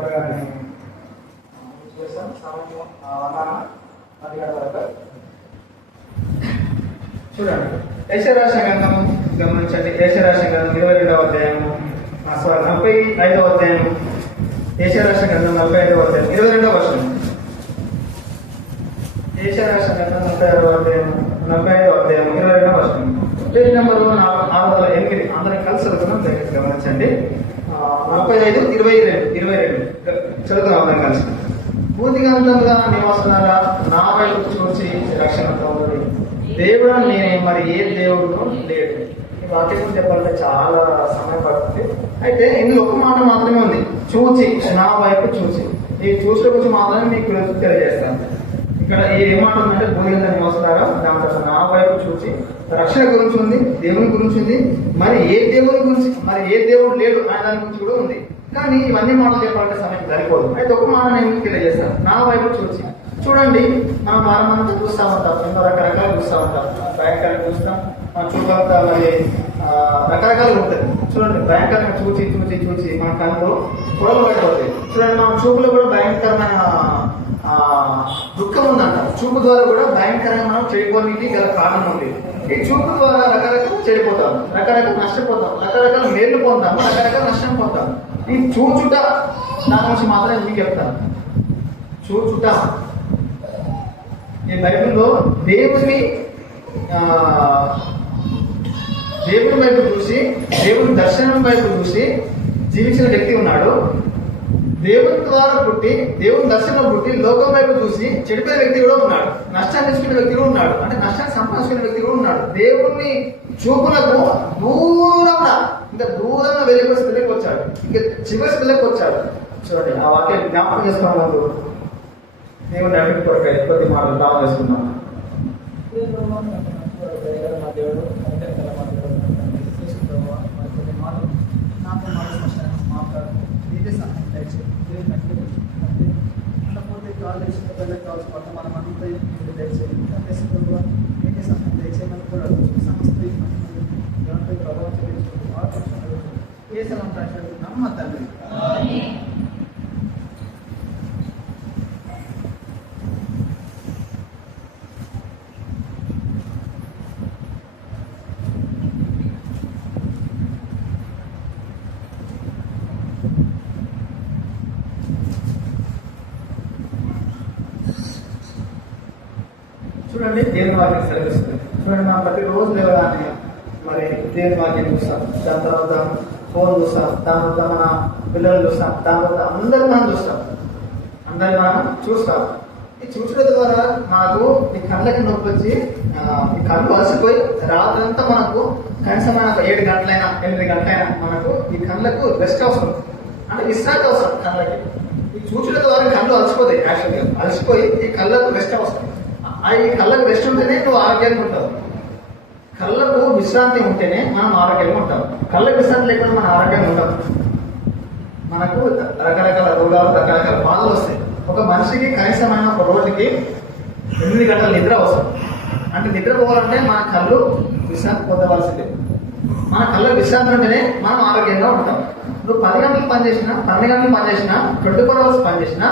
త్వరగా చేస్తాం. సమయం 10 వరకు చూడండి. యెషయా గ్రంథం గమనించండి. యెషయా గ్రంథం 22వ అధ్యాయము 45వ అధ్యాయం. యెషయా గ్రంథం 45వ అధ్యాయం 22వ వచనం. యెషయా గ్రంథం 36వ అధ్యాయం 45వ అధ్యాయం 22వ వచనం. Page number 608. అందరికి కలిసి చదువుతున్నాం, దయచేసి గమనించండి. 45, 22 చదువుతున్నాం అందరం కలిసి. భూదిగంధంగా నివాసులారా నా వైపు చూసి రక్షణ పొందండి. దేవుడు నేనే, మరి ఏ దేవుడు లేడు. ఈ వాక్యం చెప్పాలంటే చాలా సమయం పడుతుంది. అయితే ఇందులో ఒక మాట మాత్రమే ఉంది, చూచి, నా వైపు చూచి. ఈ చూసిన గురించి మాత్రమే మీకు తెలియజేస్తాను. ఇక్కడ ఏ మాట ఉందంటే భూదిగంధ నివాసులారా, దాని తర్వాత నా వైపు చూచి. రక్షణ గురించి ఉంది, దేవుని గురించి ఉంది, మరి ఏ దేవుడు లేడు అనే దాని గురించి కూడా ఉంది. కానీ ఇవన్నీ మాటలు చెప్పాలంటే సమయం సరిపోదు. అయితే ఒక మాట నేను మీకు తెలియజేస్తాను, నా వైపు చూచి. చూడండి, మనం వారమంతా చూస్తూ ఉంటాం, ఎన్నో రకరకాలు చూస్తూ ఉంటాం. భయంకరంగా చూస్తాం, మన చూపంతా మరి రకరకాలుగా ఉంటుంది. చూడండి, భయంకరంగా చూచి చూచి చూచి మన కళ్ళు పొడలు పడిపోతాయి. చూడండి, మన చూపులో కూడా భయంకరమైన దుఃఖం ఉందంట. చూపు ద్వారా కూడా భయంకరంగా మనం చెడిపోనికి గల కారణం ఉంది. ఈ చూపు ద్వారా రకరకాల చెడిపోతాం, రకరకాల నష్టపోతాం, రకరకాల మేలు పొందాము, రకరకాల నష్టం పొందాం. ఈ చూచుట దాని గురించి మాత్రమే మీకు చెప్తాను. చూచుట ఈ బైబిల్లో దేవుని వైపు చూసి, దేవుని దర్శనం వైపు చూసి జీవించిన వ్యక్తి ఉన్నాడు. దేవుని ద్వారా పుట్టి, దేవుని దర్శనం పుట్టి లోకం వైపు చూసి చెడిపోయిన వ్యక్తి కూడా ఉన్నాడు. నష్టాన్ని తీసుకునే వ్యక్తి కూడా ఉన్నాడు. అంటే నష్టాన్ని సంపాదించుకునే వ్యక్తి కూడా ఉన్నాడు. దేవుణ్ణి చూపులకు ఇంకా దూరంగా వెళ్ళిపోయి స్థితికి వచ్చాడు, ఇంకా చివరి స్థితికి వచ్చాడు. చూడండి, ఆ వాక్యాన్ని జ్ఞాపకం చేసుకున్న ముందు దేవుని అభివృద్ధి కొరకై కొద్ది మాటలు భావం చేసుకున్నాం. నమ్మ తండ్రి. చూడండి, దేవుని వాక్యం సెలవిస్తుంది. చూడండి, మనం ప్రతిరోజు లేవగానే మరి దేవుని వాక్యం చూస్తాం, దాని తర్వాత ఫోన్ చూస్తాం, దాని తర్వాత మన పిల్లలు చూస్తాం, దాని తర్వాత అందరూ మనం చూస్తాం. ఈ చూసడం ద్వారా మనకు ఈ కళ్ళకి నొప్పి వచ్చి ఈ కళ్ళు అలసిపోయి రాత్రంతా మనకు కనీసం 7 గంటలైనా 8 గంటలైనా మనకు ఈ కళ్ళకు రెస్ట్ అవసరం, అంటే విశ్రాంతి అవసరం కళ్ళకి. ఈ చూచడం ద్వారా కళ్ళు అలసిపోతాయి. యాక్చువల్గా అలసిపోయి ఈ కళ్ళకు రెస్ట్ అవసరం. ఈ కళ్ళకు రెస్ట్ ఉంటేనే నువ్వు ఆరోగ్యంగా ఉంటావు. కళ్ళకు విశ్రాంతి ఉంటేనే మనం ఆరోగ్యంగా ఉంటాం. కళ్ళకు విశ్రాంతి లేకుండా మనం ఆరోగ్యంగా ఉంటాం. మనకు రకరకాల రోగాలు, రకరకాల బాధలు వస్తాయి. ఒక మనిషికి కనీసమైన ఒక రోజుకి 8 గంటల నిద్ర అవసరం. అంటే నిద్ర పోవాలంటే మన కళ్ళు విశ్రాంతి పొందవలసిందే. మన కళ్ళకు విశ్రాంతి ఉంటేనే మనం ఆరోగ్యంగా ఉంటాం. నువ్వు 10 గంటలు పనిచేసినా, 12 గంటలు పనిచేసినా, 24 hours పనిచేసినా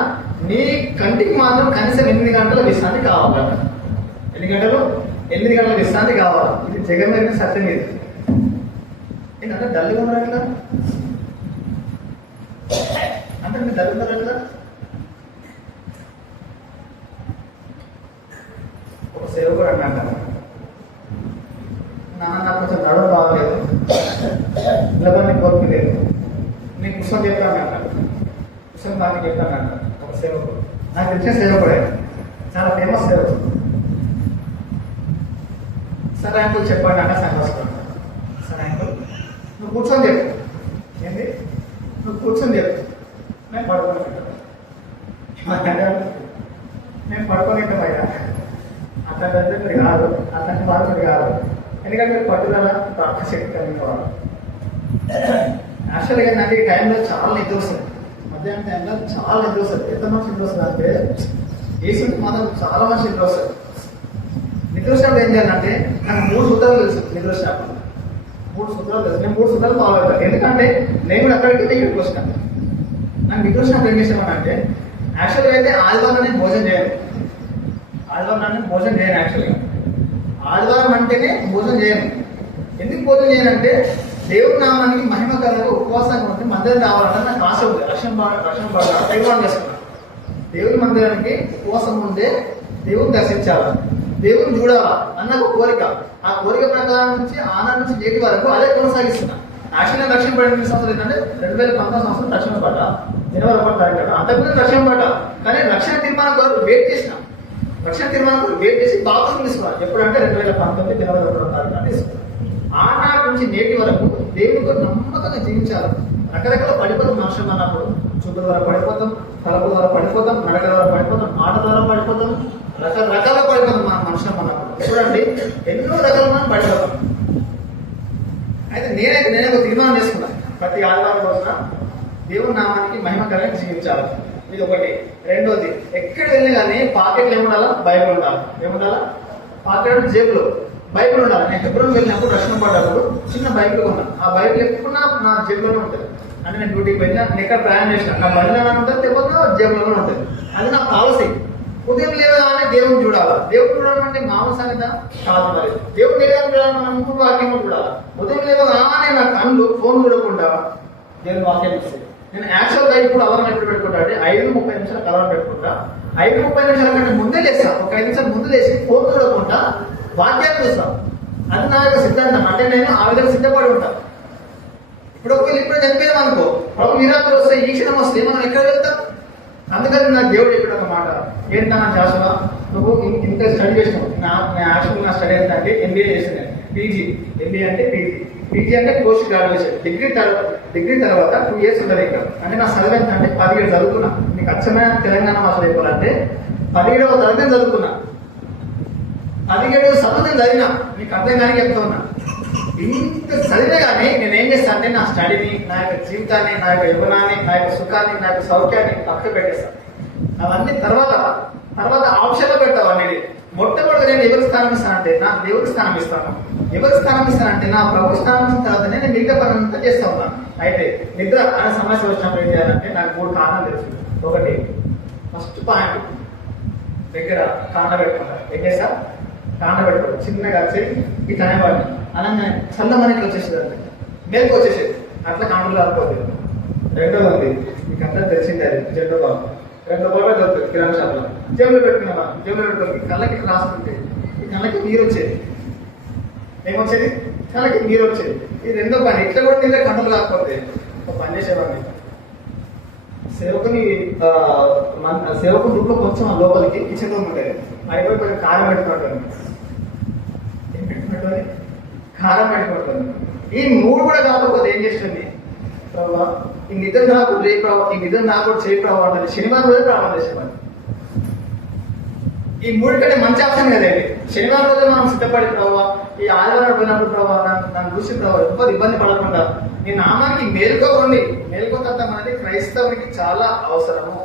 నీ కంటికి మాత్రం కనీసం 8 గంటల విశ్రాంతి కావాలట. 8 గంటల విశ్రాంతి కావాలి. ఇది జగమెరిగిన సత్యం. ఇది ఏంటంటే డల్గా ఉన్నారు కదా, అంటే మీరు డల్ ఉన్నారు కదా. ఒక సేవకుడు అన్నాక, నాకు కొంచెం నడవ బాగలేదు, నిలబడి కోరిక లేదు, నేను పుస్తకం చెప్తాను అంట, పుస్తకం బాగా చెప్తాను అంట. ఒక సేవకుడు, నాకు తెలిసిన సేవకుడే, చాలా ఫేమస్ సేవకుడు. సరే అంకుల్ చెప్పండి అన్న సంతోషం. సరే అంకుల్, నువ్వు కూర్చొని చెప్పు. ఏంటి? నువ్వు కూర్చొని చెప్పు, నేను పడుకొని నేను పడుకొని బయట అట్లాంటి మీరు కాదు, అట్లాంటి వారు మీరు కాదు. ఎందుకంటే మీరు పట్టుదల ప్రార్థన శక్తి కలిగిన వారు. యాక్చువల్గా నాకు ఈ టైంలో చాలా నిద్ర వస్తుంది. మధ్యాహ్నం టైంలో చాలా నిద్ర వస్తుంది. ఎంత మంచి నిద్ర వస్తుంది అంటే ఏసీకి మాత్రం చాలా మంచి నిద్ర వస్తుంది. నిద్ర వచ్చినప్పుడు ఏం చేయాలంటే నాకు 3 సూత్రాలు తెలుసు. నిద్ర వచ్చినప్పుడు 3 సూత్రాలు తెలుసు. నేను 3 సూత్రాలు ఫాలో అవుతాను. ఎందుకంటే నేను కూడా అక్కడికి ఇక్కడికి వచ్చినాను. నాకు నిద్ర వచ్చినప్పుడు ఏం చేసేవాడు అంటే యాక్చువల్గా అయితే ఆదివారం నేను భోజనం చేయను. ఆదివారం నేను భోజనం చేయను. యాక్చువల్గా ఆదివారం అంటేనే భోజనం చేయను. ఎందుకు భోజనం చేయనంటే దేవుడి నామానికి మహిమ కలగా ఉపవాసంగా ఉంటే మందిరం రావాలంటే నాకు ఆశ ఉంది. రక్షణ తీర్మానం చేసుకున్నాను. దేవుడి మందిరానికి ఉపవాసం ఉంటే దేవుని దర్శించాలా, దేవుని చూడాలా అన్న ఒక కోరిక. ఆ కోరిక ప్రకారం నుంచి ఆనాడు నుంచి నేటి వరకు అదే కొనసాగిస్తున్నా. యాక్చువల్గా రక్షణ పడిన సంవత్సరం ఏంటంటే 2019 సంవత్సరం రక్షణ పడ్డ జనవరి 1 తారీఖు. అంతకుముందు రక్షణ పడ్డ, కానీ రక్షణ తీర్మానం కొరకు వెయిట్ చేసిన. రక్షణ తీర్మానం కొరకు వెయిట్ చేసి బాప్తిసం తీసుకున్నాను. ఎప్పుడంటే 2019 జనవరి 1 తారీఖు తీసుకున్నాను. ఆనాటి నుంచి నేటి వరకు దేవుడితో నమ్మకంగా జీవించాలి. రకరకాల పడిపోతాం మనుషులు అన్నప్పుడు. చూపుల ద్వారా పడిపోతాం, తలపుల ద్వారా పడిపోతాం, నడక ద్వారా పడిపోతాం, మాట ద్వారా పడిపోతాం, రకరకాల పడిపోతాం మన మనుషులు అన్నప్పుడు. చూడండి, ఎన్నో రకాల మనం పడిపోతాం. అయితే నేనే ఒక తీర్మానం చేసుకున్నాను. ప్రతి ఆదివారం రోజున దేవుని నామానికి మహిమ కలిగి జీవించాలి. ఇది ఒకటి. రెండోది, ఎక్కడ వెళ్ళి కానీ పాకెట్లు ఏముండాలా? బైబిల్ ఉండాలి. ఏముండాలా? పాకెట్ జేబులో బైబిల్ ఉండాలి. నేను హెబ్రోన్ వెళ్ళినప్పుడు రక్షణ పడ్డప్పుడు చిన్న బైబిల్ కొన్నాను. ఆ బైబిల్ ఎప్పుడు నా జేబులోనే ఉంటుంది. అంటే నేను డ్యూటీకి వెళ్ళినా, నేను ఎక్కడ ప్రయాణం చేసిన నా బండిలోనే ఉంటుంది, లేకపోతే జేబులోనే ఉంటుంది. అది నా పాలసీ. ఉదయం లేవగానే దేవుని చూడాలి. దేవుడు చూడడం అంటే మామూలు సంగత కాదు. మరి దేవుడు లేదని చూడాలి, మనం మూడు వాక్యం చూడాలి. ఉదయం లేవగానే నా కళ్ళు ఫోన్ చూడకుండా దేవుని వాక్యం ఇస్తుంది. నేను యాక్చువల్గా ఇప్పుడు అలారం ఎప్పుడు పెట్టుకుంటా అంటే 5:30 నిమిషాలకు అలారం పెట్టుకుంటా. 5:30 నిమిషాల కంటే ముందే లేస్తా. ఒక 5 నిమిషాలు ముందు లేచి ఫోన్ చూడకుండా వాక్యాన్ని చూస్తాం. అది నా యొక్క సిద్ధాంతం. అంటే నేను ఆ విధంగా సిద్ధపడి ఉంటాను. ఇప్పుడు ఒకవేళ ఇప్పుడు చనిపోయాం అనుకో, ప్రభు నిరాత్రి వస్తే, ఈ క్షణం వస్తే మనం ఎక్కడ వెళ్తాం? అందుకని నాకు దేవుడు చెప్పిన ఒక మాట ఏంటన్నా, జాషువా నువ్వు ఇంత స్టడీ చేసినావు. యాక్చువల్ నా స్టడీ అంటే ఎంబీఏ చేసిన, పీజీ. ఎంబీఏ అంటే పీజీ అంటే పోస్ట్ గ్రాడ్యుయేషన్. డిగ్రీ తర్వాత 2 years ఉంటుంది ఇక్కడ. అంటే నా చదువు ఎంత అంటే 17 చదువుకున్నా. నీకు అచ్చమైన తెలంగాణ భాషలో చెప్పాలంటే 17వ తరగతి చదువుకున్నా. 17 చదువు నేను చదివినా. నీకు అర్థం కానీ చెప్తా ఉన్నా. ఇంత చదివే కానీ నేను ఏం చేస్తాను అంటే నా స్టడీని, నా యొక్క జీవితాన్ని, నా యొక్క యవ్వనాన్ని, నా యొక్క సుఖాన్ని, నా యొక్క సౌఖ్యాన్ని పక్కకు పెట్టేస్తాను. అవన్నీ తర్వాత ఆప్షన్లో పెడతావు. అనేది మొట్టమొదటి నేను ఎవరికి స్థానం ఇస్తానంటే నాకు దేవుడికి స్థానం ఇస్తాను. ఎవరికి స్థానం ఇస్తానంటే నా ప్రభు స్థానం ఇచ్చిన తర్వాత నేను మిగతా పని అంతా చేస్తా ఉన్నాను. అయితే నిద్ర అనే సమస్య వచ్చినప్పుడు ఏం చేయాలంటే నాకు 3 కారణాలు తెలుసు. ఒకటి, ఫస్ట్ పాయింట్ దగ్గర కాండ పెట్టుకుంటాను. ఏం చేస్తా? కాండ పెట్టుకోండి. చిన్నగా వచ్చి ఈ తనేవాడిని అనగా చల్లమని ఇట్లా వచ్చేసేది, మేలుకు వచ్చేసేది. అట్లా కాండలో అనుకోలేదు. రెండోది ఉంది, మీకు అంతా తెలిసిందే, అది జెండో బాబు. 2 రూపాయలు దొరుకుతుంది కిరాణా షాప్లో. జేబులో పెట్టుకున్నావా? జేబులో పెట్టుకోండి. కళ్ళకి ఇట్లా రాసుకుంటే ఈ కళ్ళకి నీరు వచ్చేది. ఏమొచ్చేది? కళ్ళకి నీరు వచ్చేది. ఈ రెండో పని ఇట్లా కూడా నీళ్ళ కంటలు కాకపోతే ఒక పని చేసేవాడిని. సేవకుని రూట్లో కొంచెం లోపలికి కిచెన్ రూమ్ ఉంటుంది. అయిపోయి కొంచెం కారం పెట్టుకుంటాను. ఏం పెట్టుకుంటుంది? కారం పెట్టుకుంటాను. ఈ 3 కూడా కాకపోతే ఏం చేస్తుంది? ప్రభావ ఈ నిద్ర నాకు రేపు ప్రభావ, ఈ నిద్ర నాకు చేయి ప్రభావ అంటే శనివారం రోజు ప్రారంభం చేసేవాడిని. ఈ 3 కంటే మంచి ఆప్షన్ కదండి. శనివారం రోజు మనం సిద్ధపడి ప్రభావ, ఈ ఆదివారం పోయినప్పుడు ప్రభావ నన్ను చూసి ప్రభావ ఎవ్వరు ఇబ్బంది పడకుండా నీ నామానికి మేలుకోండి. మేలుకోతత్వం అనేది క్రైస్తవునికి చాలా అవసరము.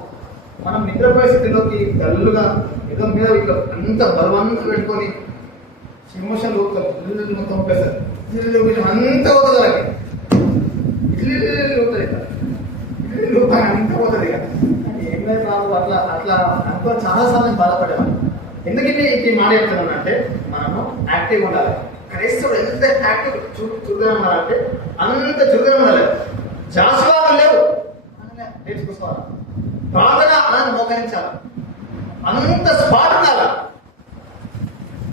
మనం నిద్రపోయే స్థితిలోకి డల్లుగా ఏదో మీద ఇట్లా అంత బలవంతం పెట్టుకొని ఎమోషన్ మొత్తం ఒప్పేస్తారు. అంత పోతుంది అలాగే అంత పోతుంది. ఏమైనా రాదు అట్లా అట్లా అనుకో. చాలాసార్లు నేను బాధపడేవాడిని. ఎందుకంటే ఈ మాట చెప్తున్నాను అంటే మనము యాక్టివ్గా ఉండాలి. క్రైస్తవుడు ఎంత యాక్టివ్ చురుగ్గా ఉన్నారంటే అంత చురుగ్గా ఉండాలి. జాషువా లేవు నేర్చుకోవాలి. ప్రార్థన అని మోకరించాలి. అంత స్పాట్ ఉండాలి.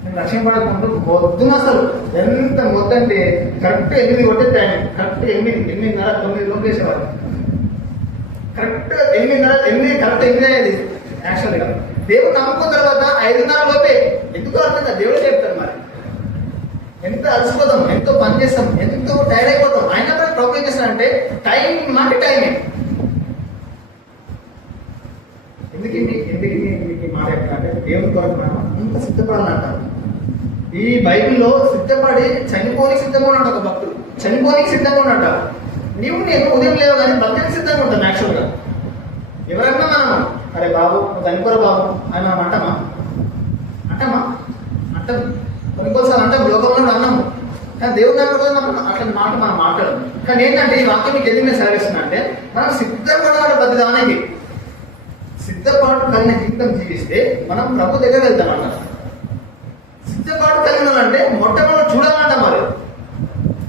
నేను రక్షణ పడకుండా పొద్దున అసలు ఎంత మొత్తంటే కరెక్ట్ 8 కొట్టే టైం. కరెక్ట్ 8:30, 9 లోపు చేసేవాడు. కరెక్ట్ 8:30 కరెక్ట్ 8 అయ్యేది. యాక్చువల్గా దేవుడు నమ్ముకున్న తర్వాత 5:30 లోపే. ఎందుకు అర్థం కాదు, దేవుడే చెప్తారు. మరి ఎంత అలసిపోతాం, ఎంతో పని చేస్తాం, ఎంతో టైర్డ్ అయిపోతాం. అయినా కూడా ప్రభు ఏం చేస్తారంటే టైం మాట టైమే. ఎందుకండి మీకు మాట చెప్తారంటే దేవుని కొరకు మనం అంత సిద్ధపడాలంటారు. ఈ బైబిల్లో సిద్ధపడి చనిపోనికి సిద్ధంగా ఉన్నాడు ఒక భక్తుడు. చనిపోనికి సిద్ధంగా ఉన్నాడు. నేను ఉదయం లేవు కానీ భక్తునికి సిద్ధంగా ఉంటాను. యాక్చువల్గా ఎవరన్నా మనం అరే బాబు చనిపోరు బాబు అని మనం అంటాం. కొన్ని కొన్నిసార్లు అంటాం, లోకంలో అన్నాము. కానీ దేవుడు దగ్గర అట్లా మాట మనం మాట్లాడడం. కానీ ఏంటంటే ఈ వాక్యం మీకు ఎందుకు నేను సెలవిస్తున్నా అంటే మనం సిద్ధపడాలి ప్రతిదానికి. సిద్ధపాటు కలిగిన జీవితం జీవిస్తే మనం ప్రభు దగ్గర వెళ్తాం అన్నారు. సిద్ధపాటు కలిగిన అంటే మొట్టమొదటి చూడాలంట. మరి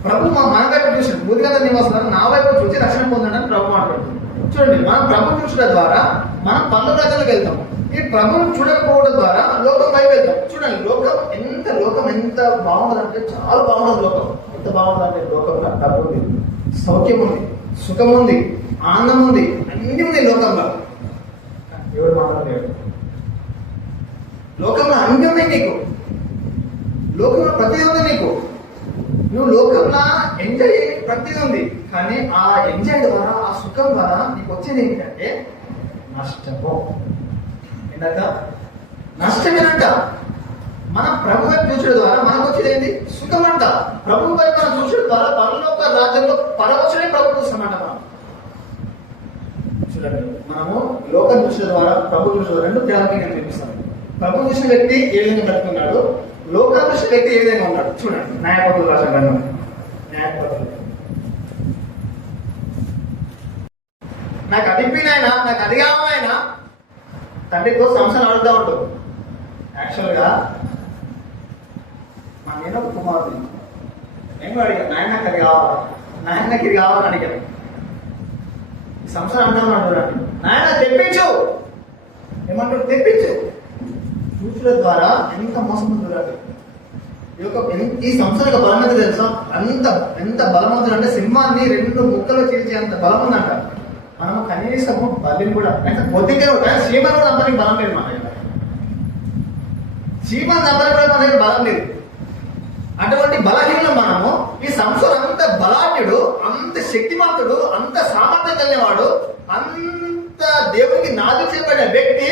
ప్రభు మన వైపు చూసాడు, భూతిగత నివాసాలను నా వైపు చూసి రక్షణ పొందండి ప్రభు మాట్లాడుతుంది. చూడండి, మనం ప్రభు చూసడం ద్వారా మనం పనుల రకాలకు వెళ్తాం. ఈ ప్రభువును చూడకపోవడం ద్వారా లోకం వైపు వెళ్తాం. చూడండి, లోకం ఎంత బాగుంటుందంటే చాలా బాగుంటుంది. లోకం ఎంత బాగుంటుందంటే లోకంలో డబ్బు ఉంది, సౌఖ్యం ఉంది, సుఖం ఉంది, ఆనందం ఉంది, అన్ని ఉంది లోకంలో. ఎవరు మాట్లాడలేడు. లోకంలో అన్ని ఉన్నాయి నీకు, లోకంలో ప్రతిదీ ఉంది నీకు. నువ్వు లోకంలో ఎంజాయ్ ప్రతిదీ ఉంది. కానీ ఆ ఎంజాయ్ ద్వారా, ఆ సుఖం ద్వారా నీకు వచ్చేది ఏంటంటే నష్టము. ఏంటంట? నష్టమేనంట. మన ప్రభు వైపు చూసడం ద్వారా మనకు వచ్చేది ఏంటి? సుఖం అంట. ప్రభు వైపు మనం చూసడం ద్వారా పరలోక రాజ్యంలో పరవశమే ప్రభు చూస్తామంట. మనం చూడండి, మనము లోకం చూసడం ద్వారా ప్రభు చూసడం ద్వారా రెండు తేడాకి నేను చూపిస్తాను. ప్రభు చూసిన వ్యక్తి ఏ విధంగా బ్రతుకున్నాడు, లోకం చూసిన వ్యక్తి ఏ విధంగా ఉన్నాడు. చూడండి, న్యాయపతులు రాసిన గ్రంథం. న్యాయపతులు. నాకు అడిపినైనా, నాకు అది కావాలైనా తండ్రితో సంవత్సరం అడుగుతూ ఉంటావు. యాక్చువల్గా నేను ఒక కుమారుడు, నేను అడిగాను, నాయన నాకు అది కావాలి, నాయన నాకు ఇది కావాలని అడిగాను. ఈ సంవత్సరం అంటాను అంటున్నాను, నాయన తెప్పించు. ఏమంటాడు? తెప్పించు. చూచడం ద్వారా ఎంత మోసం చూడాలి. ఈ సంవత్సరం బలం ఎంత తెలుసా? ఎంత బలవంతుడు అంటే సింహాన్ని రెండు ముక్కలు చీల్చేంత బలం ఉందంట. మనము కనీసము బలిని కూడా కొద్దిగా సీమను కూడా అందరికి బలం లేదు. మన సీమను అందరికి కూడా మన బలం లేదు. అటువంటి బలహీనం మనము. ఈ సంవత్సరం అంత బలాఢ్యుడు, అంత శక్తిమంతుడు, అంత సామర్థ్యం కలిగినవాడు, అంత దేవునికి నాదు చేయబడిన వ్యక్తి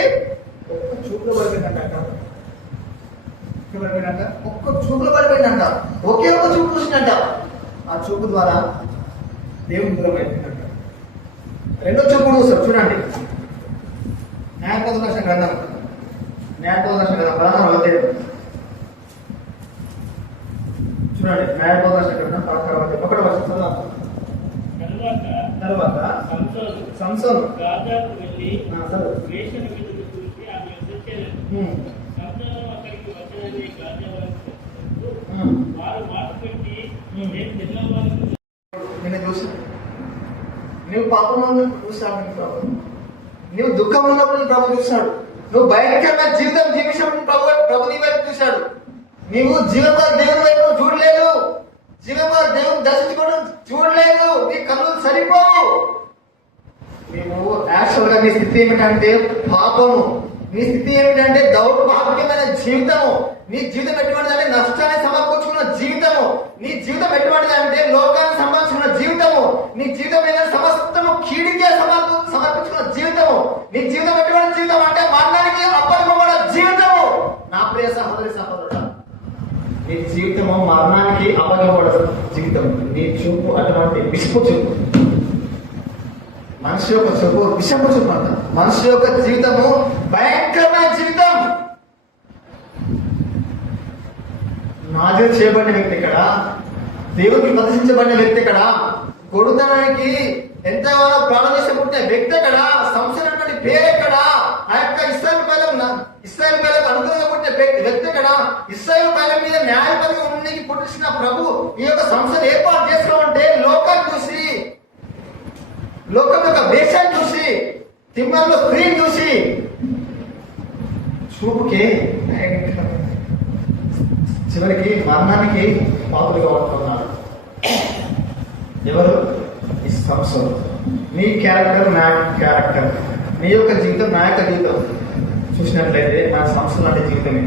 ఒక్క చూపులో పడిపోయిందంట. ఒక్క చూపులో పడిపోయిందంట. ఒకే ఒక్క చూపు చూసిందంట. ఆ చూపు ద్వారా దేవుని దూరం అయిపోయిందంట. రెండో చూపు చూస్తారు. చూడండి, న్యాయపతుల రాసిన గ్రంథం. న్యాయపతుల రాసిన గ్రంథం 16వ అధ్యాయం. చూడండి, న్యాయపతుల రాసిన గ్రంథం 16వ అధ్యాయం 1వ వచనం. తర్వాత సంసోను గాజాకు వెళ్ళి వేశ్యను విధులు చూసి ఆమె వచ్చేది. సంసోను అక్కడికి వచ్చేదని గాజా వారు మాట పెట్టి నేను తిన్నవాళ్ళు నేను చూసి, నువ్వు పాపం చూసాడు ప్రభు, నువ్వు దుఃఖం ఉన్నప్పుడు ప్రభు చూశాడు, నువ్వు భయంకరమైన జీవితం జీవించినప్పుడు ప్రభు నీ వైపు చూశాడు. నీవు జీవంగా దేవుని వైపు చూడలేదు, జీవంగా దేవుని దర్శించుకోవడం చూడలేదు. నీ కళ్ళు సరిపోవు. నీవు యాక్చువల్గా నీ స్థితి ఏమిటంటే పాపము. నీ స్థితి ఏమిటంటే దౌర్భాగ్యమైన జీవితము. నీ జీవితం ఎటువంటిదంటే నష్టాన్ని సమకూర్చుకున్న జీవితము. నీ జీవితం ఎటువంటిదంటే లోకాన్ని సంపాదించుకున్న జీవితము. నీ జీవితం మీద సమస్తము కీడికే సమర్పించుకున్న జీవితము. నీ జీవితం ఎటువంటి జీవితం అంటే మరణానికి అప్పగింపబడిన జీవితము. నా ప్రియ సహోదరి సహోదరుడా, నీ జీవితము మరణానికి అప్పగింపబడిన జీవితం. నీ చూపు అటువంటి విసుపు చూపు, మనిషి యొక్క చూపు విషపు చూపు అంట. మనిషి యొక్క జీవితము భయంకరమైన జీవితం. నాజీ చేయబడిన వ్యక్తి ఇక్కడ, దేవుడికి ప్రదర్శించబడిన వ్యక్తి ఇక్కడ, కొడుతనానికి ఎంతగానో ప్రాణం చేసి పుట్టిన వ్యక్తి ఎక్కడ, సంవత్సరం పేరు ఎక్కడ, ఆ యొక్క ఇస్రాయేల్ పైలకు అనుగుణంగా పుట్టిన వ్యక్తి ఎక్కడ, ఇస్రాయేల్ పైల మీద న్యాయపతిగా ఉండడానికి పుట్టించిన ప్రభు ఈ యొక్క సంస్థను ఏర్పాటు చేసుకోమంటే లోకాన్ని చూసి, లోకం యొక్క వేషాన్ని చూసి, తిమ్మల్లో స్క్రీన్ చూసి చూపుకే చివరికి మరణానికి పాపులుగా ఉంటున్నారు. ఎవరు? ఈ సంస్థ. నీ క్యారెక్టర్ నా క్యారెక్టర్, నీ యొక్క జీవితం నా యొక్క జీవితం చూసినట్లయితే మన సంస్థ లాంటి జీవితమే.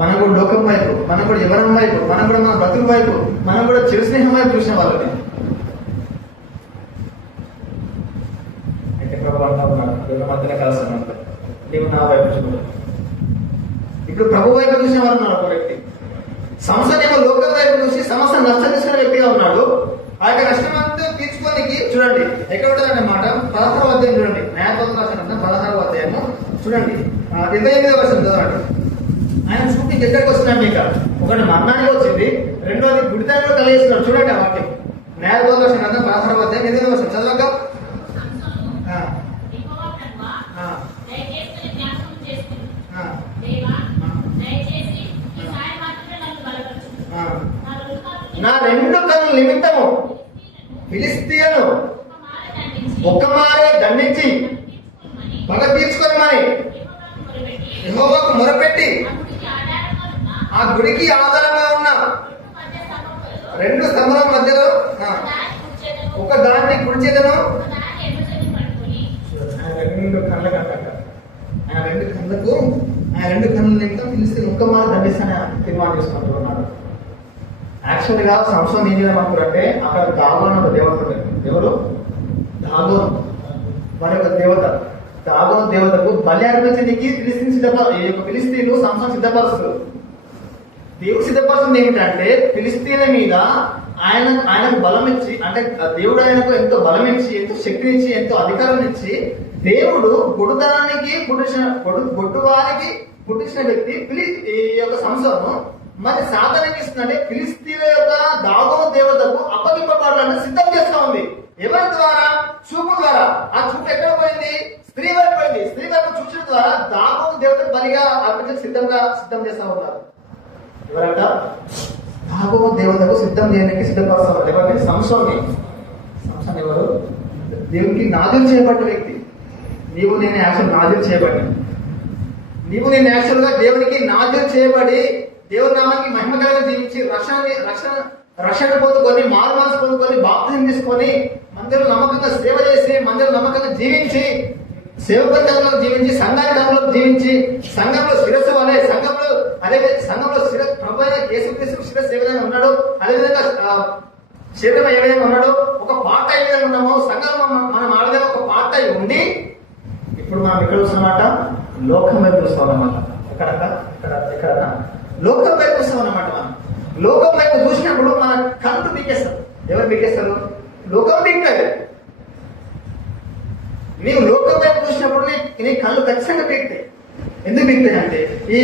మనం కూడా లోకం వైపు, మనం కూడా ఎవరం వైపు, మనం కూడా మన బ్రతుకు వైపు, మనం కూడా చిరు స్నేహం వైపు చూసిన వాళ్ళని. అయితే ప్రభు అంటా ఉన్నాడు, వీళ్ళ మధ్యన కలుస్తానంట, నీవు నా వైపు చూడు. ఇప్పుడు ప్రభు వైపు చూసిన వారు ఉన్నాడు ఒక వ్యక్తి. సంస్థనేమో లోకం వైపు చూసి సంస్థ నష్టం తీసుకునే వ్యక్తిగా ఉన్నాడు. ఆ యొక్క నష్టమంతా తీర్చుకోనికి చూడండి ఎక్కడ ఉంటుందంటే మాట 16వ అధ్యాయం చూడండి. న్యాయపతుల రాసిన 16వ అధ్యాయము చూడండి 28వ వచనం చదవండి. ఆయన చూపు ఎక్కడికి వస్తున్నాడు మీకు? ఒకటి మరణానికి వచ్చింది, రెండోది గుడితనంలో కలిగిస్తున్నాడు. చూడండి ఆ వాక్యం న్యాయబోధ గ్రంథం 16వ అధ్యాయం 8వ వచనం చదవక. ఆ, ఆ, ఆ, ఆ. నా రెండు కన్నుల నిమిత్తము ఫిలిష్తీయులను ఒక్కమారే దండించి పగ తీర్చుకోమని యెహోవాకు మొరపెట్టి ఆ గుడికి ఆధారంగా ఉన్న రెండు స్తంభాల మధ్యలో ఒక దాన్ని కుడిచేదను. రెండు కళ్ళ ఆయన రెండు కళ్ళ నిమిత్తం పిలిస్తే ఒక్కమార దండిస్తానే తీర్మానం చేసుకుంటూ ఉన్నాడు. యాక్చువల్గా సంవత్సరం ఏం చేయమంటారంటే అక్కడ దాగోన్ ఒక దేవత ఉంటుంది. ఎవరు? దాగోన్ మరి ఒక దేవత. దాగోన్ దేవతకు బలి అర్పించడానికి ఫిలిస్తీన్లు సంవత్సరం సిద్ధపరుస్తారు. దేవుడు సిద్ధపరుస్తుంది ఏమిటంటే ఫిలిస్తీన్ల మీద ఆయనకు బలం ఇచ్చి, అంటే దేవుడు ఆయనకు ఎంతో బలం ఇచ్చి, ఎంతో శక్తినిచ్చి, ఎంతో అధికారం ఇచ్చి, దేవుడు గొడ్డుతనానికి గొడ్డువారికి పుట్టించిన వ్యక్తి ఈ యొక్క సంవత్సరం మరి సాధన ఇస్తుందంటే ఫిలిస్తీన్ల యొక్క దాగోను దేవతకు అప్పగింపబడాలని సిద్ధం చేస్తా ఉంది. ఎవరి ద్వారా? చూపు ద్వారా. ఆ చూపు ఎక్కడ పోయింది? స్త్రీ వైపు పోయింది. స్త్రీ వైపు చూసిన ద్వారా దాగోను దేవతకు బలిగా అర్పించే సిద్ధం చేస్తా ఉన్నారు. ఎవరంట? దాగోను దేవతకు సిద్ధం చేయడానికి సిద్ధపరుస్తా ఉన్నారు. ఎవరిని? సంసోన్ని. ఎవరు? దేవునికి నాదులు చేయబడ్డ వ్యక్తి. నీవు నేను యాక్చువల్ నాదులు చేయబడి, నీవు నేను యాక్చువల్ గా దేవునికి నాదులు చేయబడి దేవుని నామానికి మహిమకరంగా జీవించి రక్షణ పొందుకొని మారు మనసు పొందుకొని బాప్తిజం తీసుకొని మందిరం నమ్మకంగా సేవ చేసి మందిరం నమ్మకంగా జీవించి సేవకంగా జీవించి సంఘానికి జీవించి సంఘంలో శిరస్సు అనే సంఘంలో ప్రభు యేసుక్రీస్తు శిరస్సు ఏ విధంగా ఉన్నాడు, అదేవిధంగా శరీరం ఏ విధంగా ఉన్నాడు, ఒక పార్ట్ ఏ విధంగా ఉన్నామో సంఘంలో మనం ఆ విధంగా ఒక పార్ట్ అయి ఉండి ఇప్పుడు మనం ఎక్కడ చూస్తామన్నమాట? లోకం వైపు చూస్తాం అన్నమాట. ఎక్కడ లోకం వైపు చూస్తాం అన్నమాట. మనం లోకం వైపు చూసినప్పుడు మన కళ్ళు పీకేస్తారు. ఎవరు పీకేస్తారు? లోకం పీకుతారు. నీవు లోకం వైపు చూసినప్పుడు నీ కళ్ళు ఖచ్చితంగా పీకుతాయి. ఎందుకు పీకుతాయి అంటే ఈ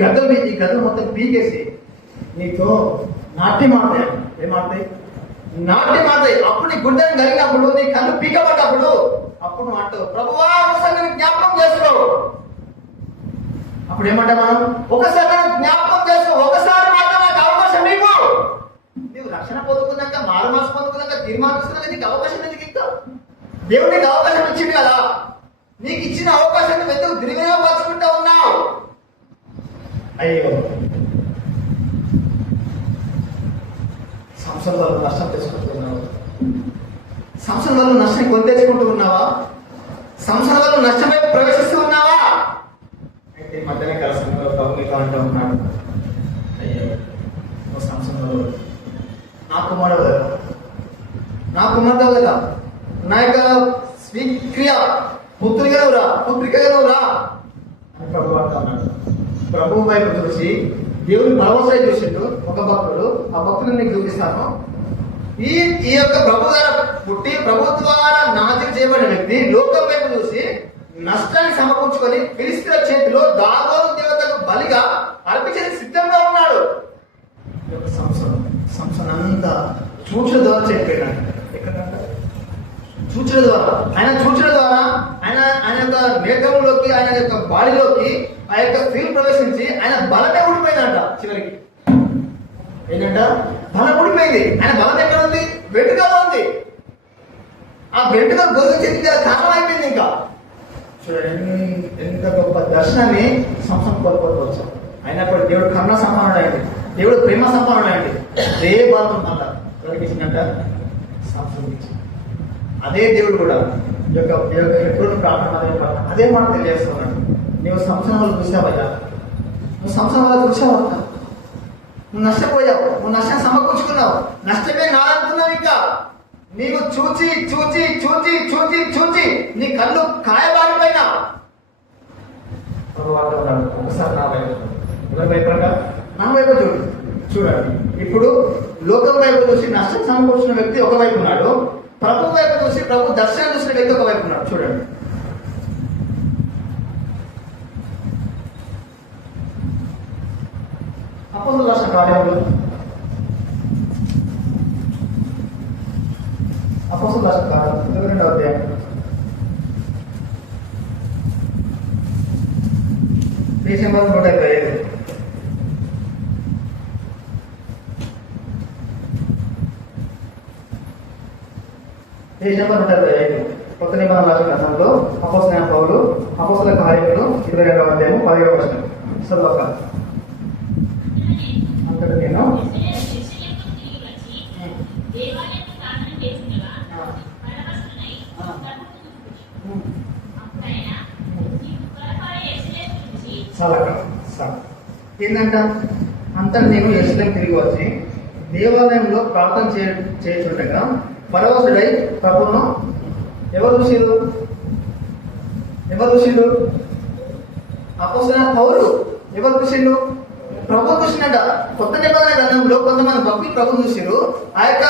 గద్దలు మొత్తం పీకేసి నీతో నాట్యం ఆడతాయి. ఏమాడతాయి? నాట్యం ఆడతాయి. అప్పుడు నీ గుడ్డను కలిగినప్పుడు నీ కళ్ళు పీకబడ్డప్పుడు అప్పుడు నువ్వు అంటావు, ప్రభువా ఒకసారి జ్ఞాపకం చేసుకో. అప్పుడు ఏమంటా మనం? ఒకసారి జ్ఞాపకం చేసుకో, ఒకసారి మాత్రం నాకు అవకాశం నీవు. నీవు రక్షణ పొందుకున్నాక, మారు మనసు పొందుకున్నాక, తీర్మానిస్తున్నాక నీకు అవకాశం ఎందుకు ఇంకా? దేవుడు నీకు అవకాశం ఇచ్చింది కదా. నీకు ఇచ్చిన అవకాశం నువ్వు ఎందుకు దుర్వినియోగపరుచుకుంటా ఉన్నావు? అయ్యో, సంవత్సరం వల్ల నష్టం తెచ్చుకుంటున్నావు. సంవత్సరం వల్ల నష్టం కొని తెచ్చుకుంటూ ఉన్నావా? సంవత్సరం వల్ల నష్టమై ప్రవేశిస్తూ ఉన్నావా? అయితే మధ్యనే కలిసి ప్రభుత్వం అంటూ ఉన్నాడు, అయ్యో సంవత్సరం నా కుమారుడు కదా, నా కుమార్తె కదా, నా యొక్క స్వీక్రియ పుత్రిగా నువ్వురా అని ప్రభు అంటూ ఉన్నాడు. ప్రభువు వైపు చూసి దేవుని భరోసా చూసిండు ఒక భక్తుడు. ఆ భక్తుడు నీకు చూపిస్తాను. ఈ యొక్క ప్రభు ద్వారా పుట్టి ప్రభు ద్వారా నాజీలు చేయబడిన వ్యక్తి లోకం వైపు చూసి నష్టాన్ని సమకూర్చుకొని ఫిలిస్తీన్ల చేతిలో దాగోను దేవతకు బలిగా అర్పించడానికి సిద్ధంగా ఉన్నాడు. సంవత్సరం అంతా చూచుల ద్వారా చెప్పాడు. చూచుల ద్వారా ఆయన యొక్క నేత్రంలోకి, ఆయన యొక్క బాడీలోకి ఆ యొక్క స్త్రీ ప్రవేశించి ఆయన బలమే ఊడిపోయిందంట. చివరికి ఏంటంట? బలం ఊడిపోయింది. ఆయన బలం ఎక్కడ ఉంది? వెంట్రుకలో ఉంది. ఆ వెంట్రుక గొంతు చెంది కారణం అయిపోయింది. ఇంకా చూడండి ఎంత గొప్ప దర్శనాన్ని సంవత్సరం కోల్పోవచ్చు. అయినప్పుడు దేవుడు కరుణ సంపన్నుడు అయింది, దేవుడు ప్రేమ సంపన్నుడు అయింది. అదే బలం అన్నమాట ఎవరికి ఇచ్చిందంట? సంవత్సరం ఇచ్చింది. అదే దేవుడు కూడా ఎప్పుడు ప్రార్థన అదే మాట తెలియజేస్తున్నాడు. నువ్వు సంవత్సరం వల్ల చూసావయ్యా, నువ్వు సంవత్సరం వల్ల చూసావా? నువ్వు నష్టపోయావు, నువ్వు నష్టం సమకూర్చుకున్నావు, నష్టమే నానుకున్నావు. ఇంకా నీవు చూచి చూచి చూచి చూచి చూచి నీ కళ్ళు కాయబారిపోయినా ఒకసారి నా వైపు, ఎవరి వైపు? నా వైపు చూడండి. ఇప్పుడు లోకం వైపు చూసి నష్టం సమకూర్చిన వ్యక్తి ఒకవైపు ఉన్నాడు, ప్రభు వైపు చూసి ప్రభు దర్శనం చూసిన వ్యక్తి ఒకవైపు ఉన్నాడు. చూడండి, అపోస్తలుల రాసిన కార్యములు అపోస్తలుల రాసిన కార్యములు 22వ అధ్యాయం పేజీ నెంబర్ 125. Page number 125. కొత్త నిబంధన రాసిన గ్రంథంలో అపోస్తలుడైన పౌలు అపోస్తలుల కార్యములు 22వ అధ్యాయం 10వ వచనం చదవక. అంతటా నేను ఏంటంట, అంతటి నేను యెరూషలేము తిరిగి వచ్చి దేవాలయంలో ప్రార్థన చేయుచుండగా పరవశుడై ప్రభువును ఎవరు చూసిరు? అపోస్తలుడైన పౌలు ఎవరు చూసిండు? ప్రభు చూసినట్ట. కొత్త నిబంధన గ్రంథంలో కొంతమంది భక్తులు ప్రభు చూసిరు. ఆ యొక్క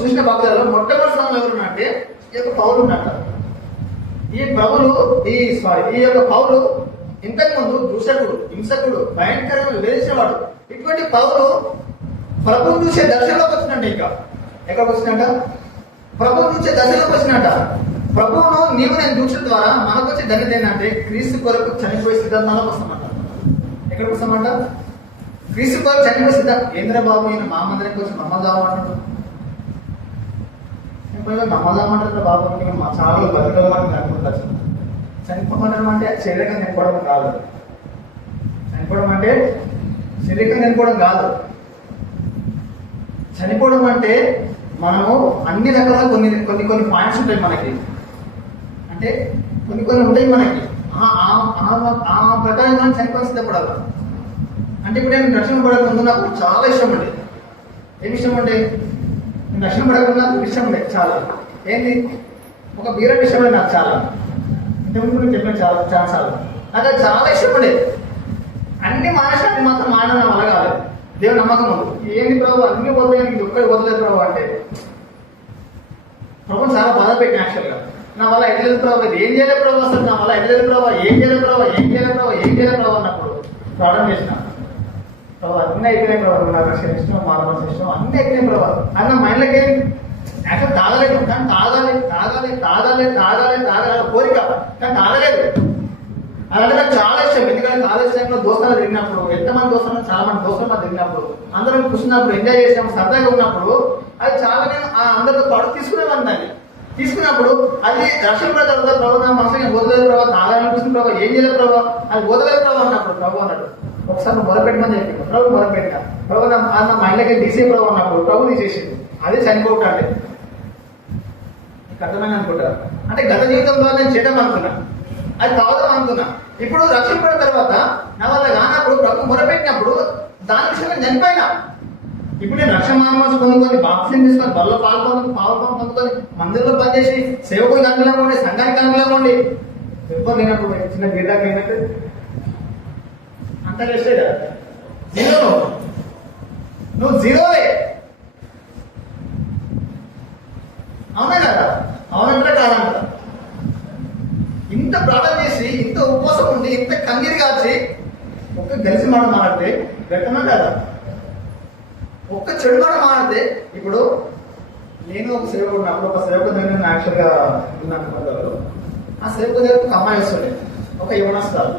చూసిన భక్తులలో మొట్టమొదటి ఎవరున్నంటే ఈ యొక్క పౌలు ఉన్నట్ట. ఈ యొక్క పౌలు ఇంతకు ముందు దూషకుడు, హింసకుడు, భయంకరంగా వేధించేవాడు. ఇటువంటి పౌలు ప్రభువు చూసే దర్శనంలోకి వచ్చినట్ట. ఇంకా ఎక్కడికి వచ్చినట్ట? ప్రభువు చూసే దర్శనంలోకి వచ్చినట్ట. ప్రభువును నీవు నేను చూసిన ద్వారా మనకు వచ్చే ధన్యత ఏంటంటే క్రీస్తు కొరకు చనిపోయే సిద్ధాంతాలకు వస్తామంట. ఎక్కడికి వస్తామంట? క్రీస్తు కొరకు చనిపోయే సిద్ధాంతం. ఏంద్రబాబు ఈయన మా మందిరానికి వచ్చి నమ్మదామంటాడు. నమ్మదామంటారు బాబు, మా చాలా బతుకలని అనుకుంటారు. చనిపోవడం అంటే శరీరంగా చనిపోవడం కాదు. చనిపోవడం అంటే శరీరంగా చనిపోవడం కాదు. చనిపోవడం అంటే మనము అన్ని రకాల కొన్ని పాయింట్స్ ఉంటాయి మనకి. అంటే కొన్ని ఉంటాయి మనకి. ఆ ప్రకారం మనం చనిపోయి సిద్ధపడాలి. అంటే ఇప్పుడు నేను రక్షణ పడకుండా నాకు చాలా ఇష్టం ఉండే. ఏమి ఇష్టం ఉండే? నేను రక్షణ పడకుండా నాకు ఇష్టం ఉండే చాలా. ఏంటి? ఒక బీరట్ ఇష్టం ఉండే నాకు చాలా. ఇంతకుముందు నేను చెప్పిన చాలా సార్లు నాకు అది చాలా ఇష్టం ఉండేది. అన్ని మానేసాన్ని మాత్రం మానడం వల్ల కాదు. దేవుడు నమ్మకం ఉంది. ఏంది ప్రభు అన్ని వదిలేదు, ఒక్కడి వదలేదు ప్రభు అంటే ప్రభు చాలా బాధ పెట్టిన. యాక్చువల్గా నా వల్ల ఎడలేదు ప్రభావ, ఏం చేయలేదు ప్రభావ, అసలు నా వల్ల ఎడలేదు ప్రభావ, ఏం చేయలేదు ప్రభావ అన్నప్పుడు ప్రార్థన చేసిన. ప్రభావ అన్నీ అయిపోయినాయి ప్రభావ, నాకు రక్షణ ఇష్టం, మానవ ఇష్టం, అన్నీ అయిపోయినాయి ప్రభావ. అన్న మైండ్లోకి యాక్చువల్ తాగలేదు, కానీ తాగాలి కోరిక, కానీ తాగలేదు. అలాంటి నాకు చాలా ఇష్టం. ఎందుకంటే కాలేజ్ టైంలో దోస్తులు తిరిగినప్పుడు, ఎంతమంది దోస్తులు, చాలా మంది దోస్తులు మాకు తిరిగినప్పుడు, అందరం కూర్చున్నప్పుడు, ఎంజాయ్ చేసినప్పుడు, సరదాగా ఉన్నప్పుడు అది చాలా నేను అందరితో పాటు తీసుకునేవాడిని. దాన్ని తీసుకున్నప్పుడు అది రక్షణ పడిన తర్వాత ప్రభావ నా మనసుకి వదలేదు ప్రభావ, తాగాలనిపిస్తుంది ప్రభావ, ఏం చేయలేదు ప్రభావ, అది వదలేదు ప్రభావ అన్నప్పుడు ప్రభు అన్నాడు ఒకసారి నువ్వు మొదలుపెట్టమని చెప్పి ప్రభు మొదలుపెట్టిన ప్రభు నా మైండ్లోకి తీసే ప్రభావ అన్నప్పుడు ప్రభు తీసేసింది. అదే చనిపోవటం అంటే అర్థమైంది అనుకుంటారు. అంటే గత జీవితంలో నేను చేయడం అనుకున్నా, అది తాగుదాం అనుకున్నా. ఇప్పుడు రక్షణ పడిన తర్వాత నా వల్ల కానప్పుడు ప్రభు మొరపెట్టినప్పుడు దాని విషయంలో చనిపోయినా. ఇప్పుడు నేను రక్షణ మానవాసం పొందుకొని, బాప్తిజం తీసుకొని, బల్లో పొందుకొని, మందిరంలో పనిచేసి, సేవకులు గంటలో ఉండి, సంఘానికి గంటలో ఉండి, ఎవరు లేనప్పుడు చిన్న గిడ్డాకి అయినట్టు అంతా వేస్తే కదా జీరో. నువ్వు జీరోవే. అవునా కదా? అవునంటారా కాదంటారా? ఇంత ప్రార్థన చేసి, ఇంత ఉపవాసం ఉండి, ఇంత కన్నీరు కాచి ఒక్క గెలిచి మాట మాట్లాడితే వ్యక్తమా కదా? ఒక్క చెడు మాట మాట్లాడితే. ఇప్పుడు నేను ఒక సేవకుడు ఉన్నప్పుడు ఒక సేవకు దగ్గర యాక్చువల్గా ఉన్నాను. ఆ సేవకు దగ్గర ఒక అమ్మాయి వస్తుండే, ఒక యవనస్తారు.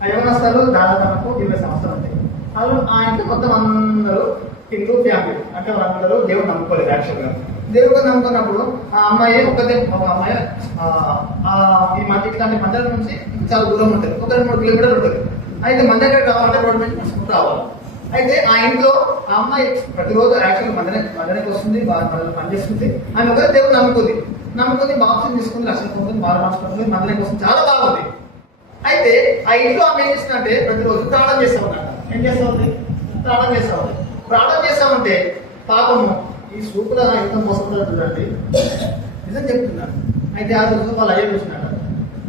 ఆ యవనస్తారు దాదాపు 20 సంవత్సరాలు ఉంటాయి. వాళ్ళు ఆ ఇంట్లో మొత్తం అందరూ హిందూ ఫ్యామిలీ, అంటే వాళ్ళందరూ దేవుడు నమ్ముకోలేదు. యాక్చువల్గా దేవుడు నమ్ముకున్నప్పుడు ఆ అమ్మాయి ఒక అమ్మాయి ఇట్లాంటి మందిరం నుంచి చాలా దూరం ఉంటుంది, ఒక 2-3 కిలోమీటర్లు ఉంటుంది. అయితే మన దగ్గర రావాలంటే రోడ్డు నుంచి నడుచుకుంటూ రావాలి. అయితే ఆ ఇంట్లో ఆ అమ్మాయి ప్రతిరోజు యాక్చువల్గా మందిరానికి వస్తుంది, పనిచేస్తుంది. ఆమె ఒకరి దేవుడు నమ్ముకుంది, బాప్తిజం తీసుకుంది, రక్షణ పొందుతుంది, మార్చుకుంటుంది, మందిరానికి వస్తుంది, చాలా బాగుంది. అయితే ఆ ఇంట్లో ఆమె ఏం చేస్తుందంటే ప్రతిరోజు ప్రార్థన చేస్తా ఉన్నాడు. ఏం చేస్తా ఉంది? ప్రార్థన చేస్తా ఉంటే పాపము ఈ సూపుల యుద్ధం పోసుకుంటారు చూడండి, నిజం చెప్తున్నాను. అయితే ఆ రోజు వాళ్ళు అయ్యే చూసినాడు.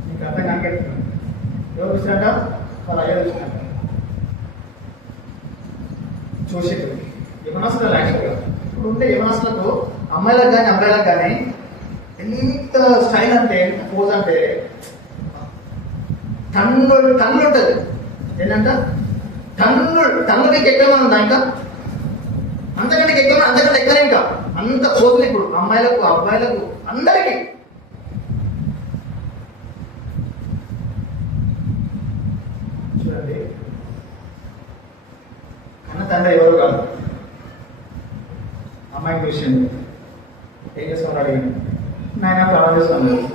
నీకు అర్థం కాకెడుతున్నాను. ఎవరు చూసినట్ట? వాళ్ళు అయ్యే చూసినట్ట. చూసేది యవనస్తులు యాక్చువల్గా ఇప్పుడు ఉంటే యవనస్తులకు అమ్మాయిలకు కానీ అబ్బాయిలకు కానీ ఎంత స్టైల్ అంటే, ఎంత పోజ్ అంటే టన్నులు ఉంటుంది. ఏంటంట టన్నులకి ఎక్కడమని ఉందా ఇంకా? అంతకంటే ఎక్కమని, అంతకంటే ఎక్కలే ఇంకా. అంత కోతులు ఇప్పుడు అమ్మాయిలకు అబ్బాయిలకు అందరికీ. చూడండి, కన్న తండ్రి ఎవరు కాదు. అమ్మాయికి చూసింది, ఏం చేసుకుని అడిగాను, నాయన ప్రాణం చేసుకున్నాడు.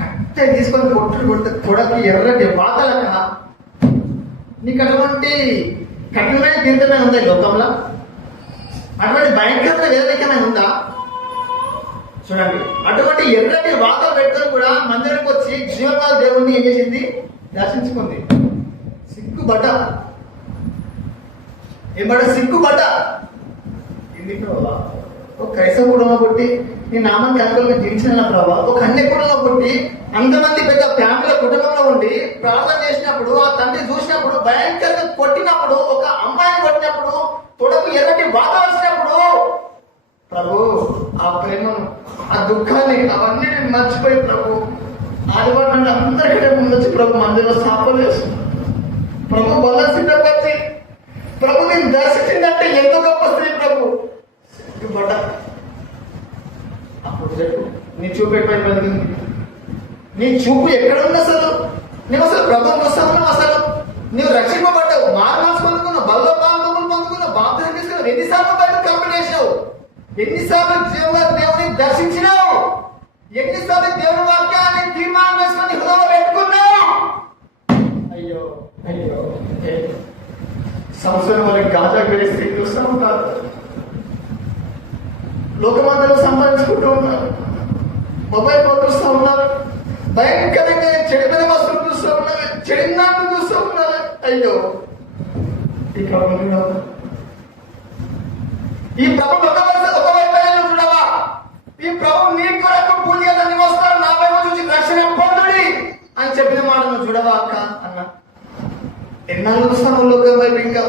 కట్టె తీసుకొని కొట్టుడు కొడితే కొడకి ఎర్రటి వాతలక. నీకు అటువంటి కఠినమైన తీర్థమే ఉందా ఈ లోకంలో? అటువంటి భయంకరమైన వేదనకమే ఉందా? చూడండి, అటువంటి ఎర్రటి వాతలు పెట్టుకొని కూడా మందిరానికి వచ్చి జీవనాల దేవుణ్ణి ఏం చేసింది? దర్శించుకుంది. సిగ్గుబడ్డ, ఏమడ సిగ్గుబడ్డ. ఎందుకు ఒక క్రైస్తవ కుటుంబం పుట్టి నీ నామాన్ని అనుకూలంగా జీవించిన ప్రభావ, ఒక అన్య కుటుంబం పుట్టి అంతమంది పెద్ద ఫ్యామిలీ కుటుంబంలో ఉండి ప్రార్థన చేసినప్పుడు, ఆ తండ్రి చూసినప్పుడు, భయంకరంగా కొట్టినప్పుడు, ఒక అమ్మాయిని కొట్టినప్పుడు, తొడకు ఎర్రటి బాధ వచ్చినప్పుడు, ప్రభు ఆ ప్రేమను, ఆ దుఃఖాన్ని, అవన్నీ మర్చిపోయి ప్రభు ఆదివారం అందరికంటే ముందు వచ్చి ప్రభు మందిరంలో స్థాపన చేస్తుంది. ప్రభు బల సిద్ధపరిచి ప్రభు నేను దర్శించిందంటే ఎంతో గొప్ప స్త్రీ ప్రభు. సిగ్గుపడ్డ. అప్పుడు చెప్పు, నీ చూపు ఎటువంటి బతికింది? నీ చూపు ఎక్కడ ఉంది అసలు? నువ్వు అసలు ప్రభుత్వం వస్తావు, అసలు నువ్వు రక్షింపబడ్డావు, మార్మాన్స్ పొందుకున్నావు, బల్ల పాల్గొమ్మలు పొందుకున్నావు, బాప్తిజం తీసుకున్నావు, ఎన్నిసార్లు బయట కంప్లీట్ చేసావు, ఎన్నిసార్లు దేవుని దర్శించినావు, ఎన్నిసార్లు దేవుని వాక్యాన్ని తీర్మానం చేసుకొని హృదయంలో పెట్టుకున్నావు. అయ్యో అయ్యో, సంవత్సరం వరకు గాజా వెళ్ళే స్త్రీలు చూస్తూ ఉంటారు, లోకమందరూ సంపాదించుకుంటూ ఉన్నారు, మొబైల్ ఫోన్ చూస్తూ ఉన్నారు, భయంకరంగా చెడిపోయిన వస్తువులు చూస్తూ ఉన్నారు, చెడినాన్ని చూస్తూ ఉన్నారు. అయ్యో, ఈ ప్రభుత్వం ఒకవైపు చూడవా? ఈ ప్రభు నీ కొరకు పూజ వస్తారు, నా వైపు చూసి రక్షణ పొందుడి అని చెప్పిన మాట నువ్వు చూడవా అక్క అన్న? ఎన్నాళ్ళు చూస్తాను లోకం వైపు. ఇంకా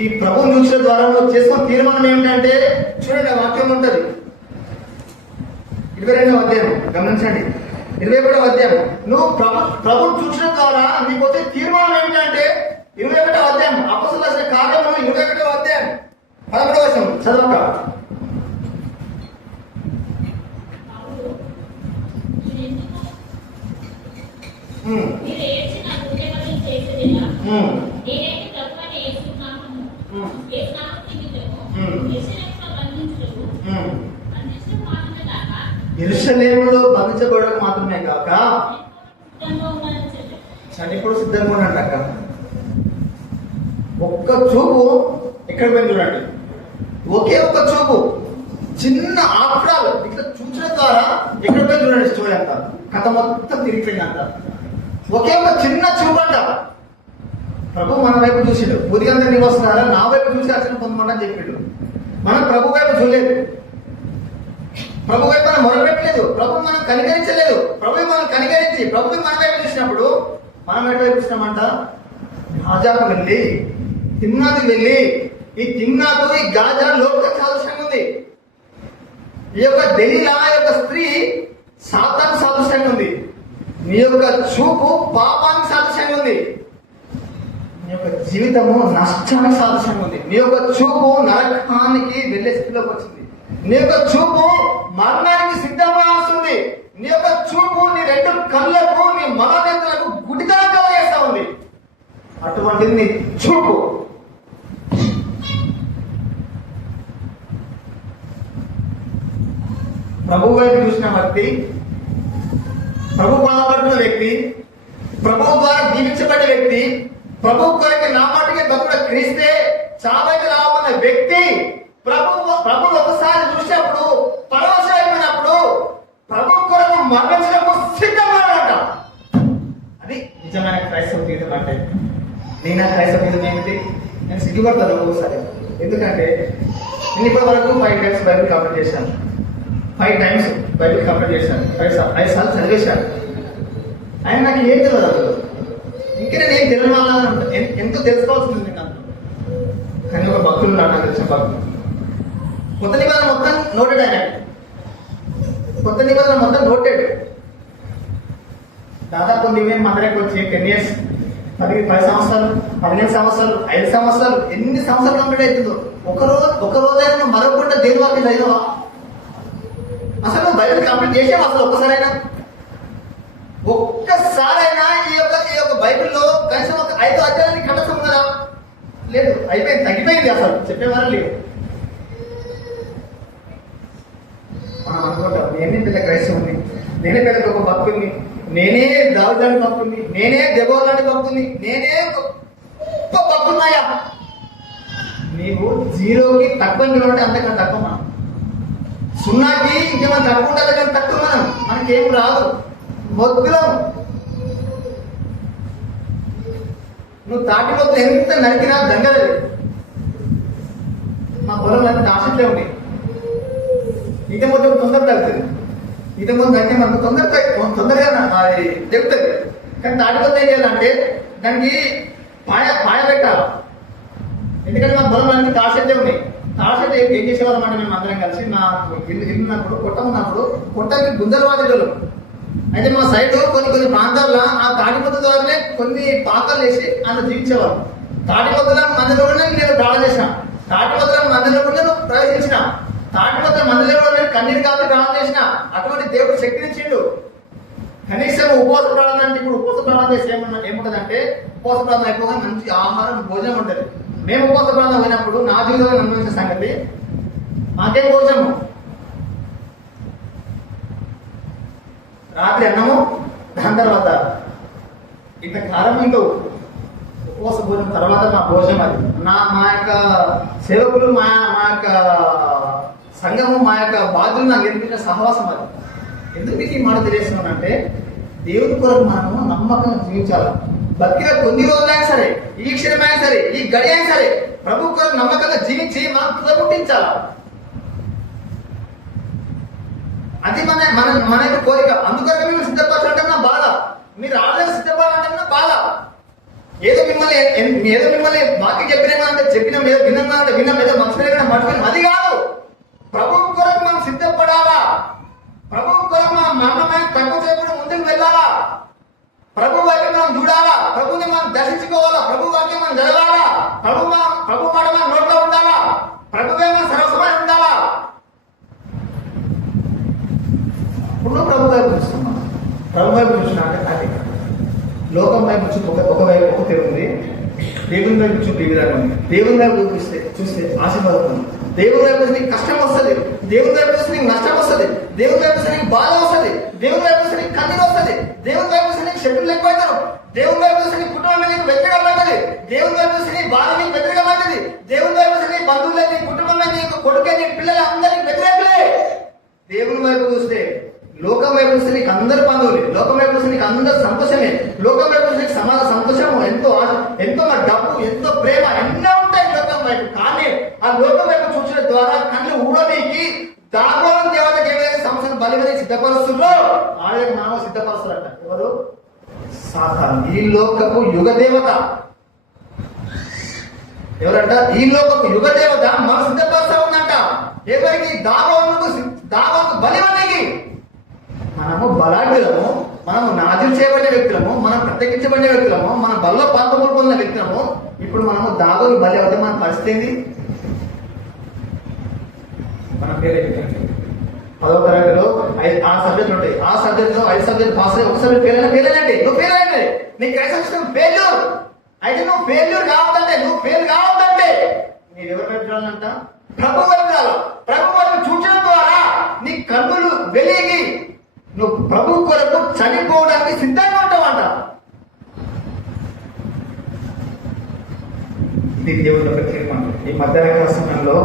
ఈ ప్రభుని చూసిన ద్వారా నువ్వు చేసుకున్న తీర్మానం ఏమిటంటే, చూడండి, ఆ వాక్యం ఉంటుంది 22వ అధ్యాయం, గమనించండి, 21వ అధ్యాయం. నువ్వు ప్రభుని చూసిన ద్వారా నీకు వచ్చే తీర్మానం ఏమిటంటే 21వ అధ్యాయం, అపొస్తలుల రాసిన కార్యము 21వ అధ్యాయం 11వ వచనం చదవక. యెరూషలేములో బంధించబడడం మాత్రమే కాక చనిపోడు సిద్ధంగా ఉన్నట్ట. ఒక్క చూపు ఎక్కడ పోయింది చూడండి, ఒకే ఒక్క చూపు, చిన్న ఆకురాలు ఇట్లా చూసిన ద్వారా ఎక్కడ పోయింది చూడండి, స్టోరీ అంతా, కథ మొత్తం తిరిగిపోయిందంట. ఒకే ఒక చిన్న చూపు అంట. ప్రభు మన వైపు చూసిండు, ఉదయంగా నీవు వస్తున్నారా, నా వైపు చూసి అర్చన పొందమని చెప్పిండు. మనం ప్రభు వైపు చూడలేదు, ప్రభు వైపు మనం మొరపెట్టలేదు, ప్రభు మనం కనికరించలేదు. ప్రభు మనం కనికరించి ప్రభు మన వైపు చూసినప్పుడు మనం ఎటువైపు చూసినామంట? గాజాకు వెళ్ళి, తిమ్నాకు వెళ్ళి, ఈ తిమ్నాకు ఈ గాజా లోక సాదృశ్యంగా ఉంది. ఈ యొక్క దెలీలా యొక్క స్త్రీ సాతాను సాదృశ్యంగా ఉంది. నీ యొక్క చూపు పాపానికి సాదృశ్యంగా ఉంది. నీ యొక్క జీవితము నష్టానికి సాదృశ్యంగా ఉంది. నీ యొక్క చూపు నరకానికి వెళ్ళే స్థితిలోకి వచ్చింది. నీ యొక్క చూపు మరణానికి సిద్ధంగా వస్తుంది. నీ యొక్క చూపు నీ రెండు కళ్ళకు, నీ మనోనేత్రులకు గుడితనం కలగజేస్తా ఉంది. అటువంటిది నీ చూపు. ప్రభు వైపు చూసిన వ్యక్తి, ప్రభు బాధపడుతున్న వ్యక్తి, ప్రభు ద్వారా దీవించబడ్డ వ్యక్తి, ప్రభు కొరకు నా మాటకి భక్తుడు క్రీస్తే చావైకి రావన్న వ్యక్తి ప్రభు ఒకసారి చూసినప్పుడు, పరవశం అయిపోయినప్పుడు, ప్రభు కొరకు మరణించినప్పుడు సిద్ధపడాలంట. అది నిజమైన క్రైస్తవ జీవితం అంటే. నేను క్రైస్తవ జీవితం ఏమిటి? నేను సిగ్గుపడతాను ఒకసారి. ఎందుకంటే నేను ఇప్పటి వరకు 5 times బైబిల్ కంప్లీట్ చేశాను. 5 times బైబిల్ కంప్లీట్ చేశాను. 5 సార్లు చదివేశాను. ఆయన నాకు ఏం తెలియదు అసలు. ఇంకా నేను ఏం తెలియని వాళ్ళ ఎంతో తెలుసుకోవాల్సింది నేను. కానీ ఒక భక్తులు నాకు తెలిసిన భక్తులు, కొత్త నిబంధన మొత్తం నోటెడ్. ఆయన కొత్త నిబంధన మొత్తం నోటెడ్. దాదాపు నేను మదనకి వచ్చి 10 years 10 సంవత్సరాలు, 15 సంవత్సరాలు, 5 సంవత్సరాలు, ఎన్ని సంవత్సరాలు కంప్లీట్ అవుతుందో ఒక రోజైనా నువ్వు మరొకటి దేని వాక్యం చదివా? అసలు నువ్వు బైబిల్ కంప్లీట్ చేసావు అసలు ఒక్కసారైనా? ఒక్కసారైనా ఈ యొక్క బైబిల్లో కనీసం ఒక 5 అధ్యాయాన్ని ఖండసం కదా? లేదు, అయిపోయింది, తగ్గిపోయింది, అసలు చెప్పేవారు లేదు. మనం అనుకుంటాం నేనే పెద్ద క్రైస్తవుని, నేనే పెద్ద గొప్ప భక్తుల్ని, నేనే దావిదాని భక్తుల్ని, నేనే దెబోరాని భక్తుల్ని, నేనే గొప్ప భక్తున్నాయా? నీవు 0కి తక్కువ అంటే అంతకన్నా తక్కువ. మనం 0కి ఇంకేమైనా తక్కువ ఉండాలి కానీ తక్కువ. మనకేం రాదు, మొద్దులం. నువ్వు తాటి మొత్తం ఎంత నరికినా దంగలేదు. మా పొలం అన్ని తాసిట్లే ఉంది. ఈత మొత్తం తొందర తగ్గుతుంది, ఈత మొత్తం తగ్గితే మనకు తొందరగా అది తెగుతుంది. కానీ తాటి మొత్తం ఏం చేయాలంటే దానికి పాయ పెట్టాలి. ఎందుకంటే మా పొలం అన్ని తాసిట్లే ఉన్నాయి. తాసిట్ ఏం చేసేవాళ్ళం అంటే మేము అందరం కలిసి మా ఇల్లు ఉన్నప్పుడు కొట్ట ఉన్నప్పుడు కొట్టకి గుంజలు వాడేవాళ్ళు. అయితే మా సైడ్ కొన్ని ప్రాంతాల్లో ఆ తాటిపొద్దు ద్వారానే కొన్ని పాకలు వేసి అందులో జీవించేవారు. తాటిపొద్దుల మందిలో కూడా నేను ప్రాణం చేసిన, తాటిపొద్దుల మందిలో కూడా నేను ప్రవేశించిన, తాటిపొద్దుల మందిలో కూడా నేను కన్నీరు కాపీ ప్రాణం చేసిన. అటువంటి దేవుడు శక్తినిచ్చిండు. కనీసం ఉపవాస ప్రాణం అంటే ఇప్పుడు ఉపవాస ప్రాణం చేసి ఏముంటదంటే ఉపవాస ప్రాణం అయిపోగా మంచి ఆహారం భోజనం ఉంటుంది. మేము ఉపవాస ప్రాణం పోయినప్పుడు నా జీవితంలో అనుభవించిన సంగతి మాకేం భోజనము, రాత్రి అన్నము, దాని తర్వాత ఇంత కారం ఇంటూ ఉపవాస భోజనం తర్వాత మా భోజనం. అది మా యొక్క సేవకులు, మా యొక్క సంఘము, మా యొక్క బాధ్యులు నాకు నేర్పించిన సహవాసం. అది ఎందుకు ఈ మాట తెలియజేస్తున్నానంటే దేవుడి కొరకు మనము నమ్మకంగా జీవించాలి. బతికిన కొన్ని రోజులైనా సరే, ఈ క్షణమైనా సరే, ఈ గడి అయినా సరే ప్రభు కొరకు నమ్మకంగా జీవించి మనం తుదముట్టించాలి. అది మన యొక్క కోరిక. అందుకొరకు మేము సిద్ధపరచాలంటే నా బాధ, మీరు ఆల్రెడీ సిద్ధపడాలంటే నా బాధ. ఏదో మిమ్మల్ని వాక్యం చెప్పినా అంటే చెప్పినాం, ఏదో విన్నాం అంటే విన్నాం, ఏదో మనసులో మర్చిపోయినాం, అది కాదు. ప్రభు కొరకు మనం సిద్ధపడాలా. ప్రభు కొరకు మనం మరణమైన తక్కువ చేయకుండా ముందుకు వెళ్ళాలా. ప్రభు వాక్యం మనం చూడాలా, ప్రభుని మనం దర్శించుకోవాలా, ప్రభు వాక్యం మనం చదవాలా, ప్రభు మాట మన నోట్లో ఉండాలా, ప్రభువే మన సర్వస్వమై ఉండాలా. ఇప్పుడు ప్రభు వైపు చూస్తున్నాం. ప్రభు వైపు చూసినా అంటే అది లోకం వైపు చూపు ఒక వైపు ఒక తిరుగుంది, దేవుని వైపు చూపు ఈ విధంగా ఉంది. దేవుని వైపు చూస్తే ఆశీర్వాదం ఉంది, దేవుని వైపు నీకు కష్టం వస్తుంది, దేవుని వైపు చూస్తే నీకు నష్టం వస్తుంది, దేవుని వైపు చూస్తే నీకు బాధ వస్తుంది, దేవుని వైపు చూస్తే నీకు కన్నీరు వస్తుంది, దేవుని వైపు చూస్తే నీకు శత్రువులు ఎక్కువైతారు, దేవుని వైపు చూస్తే నీ కుటుంబం నీకు వ్యతిరేకమవుతుంది, దేవుని వైపు చూస్తే నీ భార్య నీకు వ్యతిరేకమవుతుంది, దేవుని వైపు చూస్తే నీ బంధువులే, నీ కుటుంబంలో నీ కొడుకే, నీ పిల్లలు అందరికీ వ్యతిరేకులే. దేవుని వైపు చూస్తే, లోకం వైపు చూస్తే నీకు అందరు బంధువులే, లోకం వైపు చూస్తే నీకు అందరు సంతోషమే, లోకం వైపు చూస్తే నీకు సమాజ సంతోషము, ఎంతో డబ్బు, ఎంతో ప్రేమ, ఎన్నో ఉంటాయి లోకం వైపు. కానీ ఆ లోకం వైపు చూసిన ద్వారా కళ్ళు ఊడనీకి దాగోళం దేవతకి ఏదైతే సంవత్సరం బలివని సిద్ధపరుస్తుందో ఆలయ మానవ సిద్ధపరుస్తారట. ఎవరు? సాతాను. ఈ లోకపు యుగ దేవత ఎవరంట? ఈ లోకపు యుగ దేవత మనం సిద్ధపరుస్తా ఉందంట. ఎవరికి? దాగోళకు బలివనికి. మనము బలాఢ్యులము, మనము నాజీలు చేయబడిన వ్యక్తులము, మనం ప్రత్యేకించబడిన వ్యక్తులము, మన బల్లో పాల్పొందులు పొందిన వ్యక్తులము. ఇప్పుడు మనము దాగోని బలి అవుతే మన పరిస్థితి ఏంది? మన పేరు 10వ తరగతిలో 6 సబ్జెక్టులు ఉంటాయి. ఆ సబ్జెక్టులో 5 సబ్జెక్టు పాస్ అయ్యి ఒక సబ్జెక్ట్ ఫెయిల్ అయినండి. నువ్వు ఫెయిల్ అయినది నీకు క్రైస్తవ ఫెయిల్యూర్. అయితే నువ్వు ఫెయిల్యూర్ కావద్దంటే, మీరు ఎవరి వైపు చూడాలంట? ప్రభు వైపు చూడాలి. ప్రభు వైపు చూడడం ద్వారా నీ కన్నులు వెలిగి నువ్వు ప్రభు కొరకు చనిపోవడానికి సిద్ధంగా ఉంటావంట. ఇది దేవుని యొక్క తీర్మానం. ఈ మధ్యాహ్న సమయంలో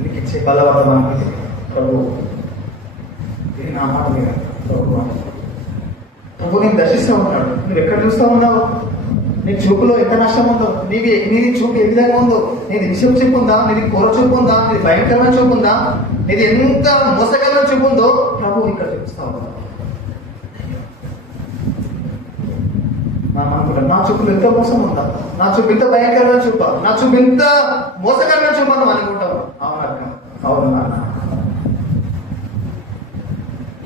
నీకు ఇచ్చే బలవంతమానికి ప్రభు ఇది నా మాట మీద ప్రభు నేను దర్శిస్తూ ఉన్నాడు. నువ్వు ఎక్కడ చూస్తూ ఉన్నావు? నీ చూపులో ఎంత నష్టం ఉందో, నీది చూపు ఏ విధంగా ఉందో, నీది విషయం చూపు ఉందా, నీది కూర చూపు ఉందా, నీది భయంకరమైన చూపు ఉందా, నీది ఎంత మోసకరమైన చూపు ఉందో ప్రభు ఇక్కడ చూపిస్తా ఉన్నాడు. మనం అనుకుంటాం నా చూపులు ఎంతో మోసం ఉందా, నా చూపు ఇంత భయంకరమైన చూప, నా చూపు ఇంత మోసకరమైన చూపు అని అనుకుంటాం. అవునక్క, అవును నాన్న.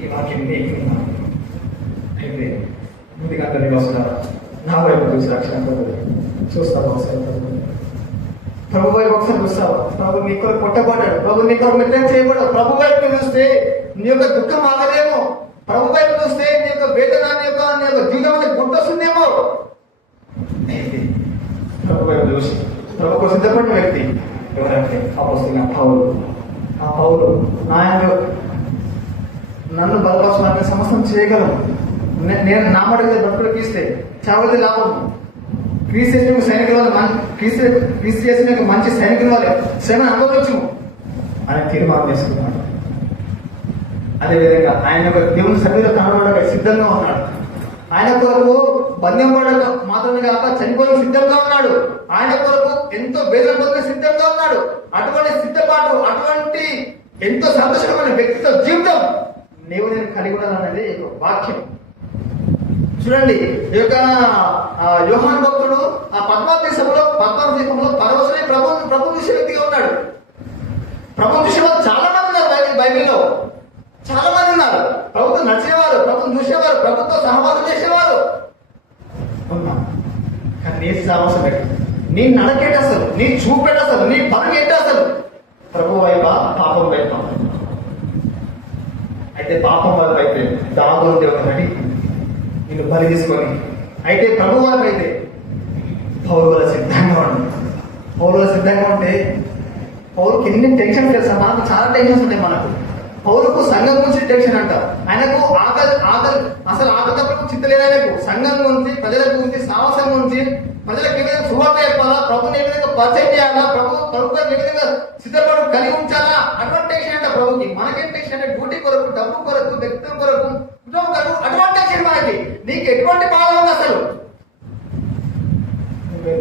ఈ వాక్యం అయితే ముందుగా వస్తున్నారు. నా వైపు చూసి రక్షణ చూస్తావు ఒకసారి ప్రభు వైపు ఒకసారి చూస్తావు. ప్రభు నీ కొరకు కొట్టబడ్డాడు, ప్రభు నీ కొరకు నిర్ణయం చేయబడ్డాడు. ప్రభు వైపు చూస్తే నీ యొక్క దుఃఖం ఆగలేమో, ప్రభు వైపు చూస్తే నీ యొక్క వేదన నీ యొక్క జీవితంలో గుర్తొస్తుందేమో. ప్రభు వైపు చూసి ప్రభుకు సిద్ధపడిన వ్యక్తి ఎవరంటే అపోస్తలుడైన పౌలు. ఆ పౌలు నన్ను బలపరచడానికి సమస్తం చేయగలను, నేను నా మటుకు భక్తులకు ఇస్తే చావది లాభం, క్రీస్తు చేసిన సైనికుల వల్ల క్రీస్తు చేసిన మంచి సైనికుల వల్ల శ్రమ అనుభవించు అని తీర్మానం చేసుకున్నాడు. అదేవిధంగా ఆయన యొక్క దేవుని సన్నిధిలో కనబడడానికి సిద్ధంగా ఉన్నాడు. ఆయన కొరకు బంధం పడక మాత్రమే కాక చనిపోయి సిద్ధంగా ఉన్నాడు. ఆయన కొరకు ఎంతో వేదన పొందిన సిద్ధంగా ఉన్నాడు. అటువంటి సిద్ధపాటు, అటువంటి ఎంతో సంతోషమైన వ్యక్తిత్వ జీవితం నీవు నేను కలిగి ఉండాలనేది ఒక వాక్యం. చూడండి, ఈ యొక్క యోహాను భక్తుడు ఆ పద్మాదేశంలో పరవశుని ప్రభు చూసే వ్యక్తిగా ఉన్నాడు. ప్రభు చూసేవారు చాలా మంది ఉన్నారు బైబిల్లో, చాలా మంది ఉన్నారు. ప్రభుత్వం నడిచేవారు, ప్రభుత్వం చూసేవారు, ప్రభుత్వం సహవాసం చేసేవారు ఉన్నారు. కానీ నీ సహవాసం పెట్టు, నీ నడకేట అసలు, నీ చూపెట అసలు, నీ పని ఏంటి అసలు? ప్రభు వైపు పాపం వైపు. అయితే పాపం వైపు అయితే దాగుంది ఒక నడి నిన్ను బలి తీసుకొని. అయితే ప్రభు వైపు అయితే పౌరుల సిద్ధంగా ఉండు. పౌరుల సిద్ధంగా ఉంటే పౌరుకి ఎన్ని టెన్షన్స్ తెలుసా? మనకు చాలా టెన్షన్స్ ఉంటాయి. మనకు పౌరుకు సంఘం గురించి టెన్షన్ అంట. ఆయనకు అసలు ఆగతప్పుడు చింతలేదు. ఆయనకు సంఘం గురించి, ప్రజల గురించి, సాహసం గురించి, ప్రజలకు ఏ విధంగా సువార్త చెప్పాలా, ప్రభుని ఏ విధంగా పరిచయం చేయాలా, ప్రభుత్వం ఏ విధంగా సిద్ధపడు కలిగి ఉంచాలా, అటువంటి టెన్షన్ అంట ప్రభుకి. మనకేం టెన్షన్ అంటే డ్యూటీ కొరకు, డబ్బు కొరకు, వ్యక్తుల కొరకు, కుటుంబం కొరకు, అటువంటి టెన్షన్ మనకి. నీకు ఎటువంటి బాధ ఉంది అసలు?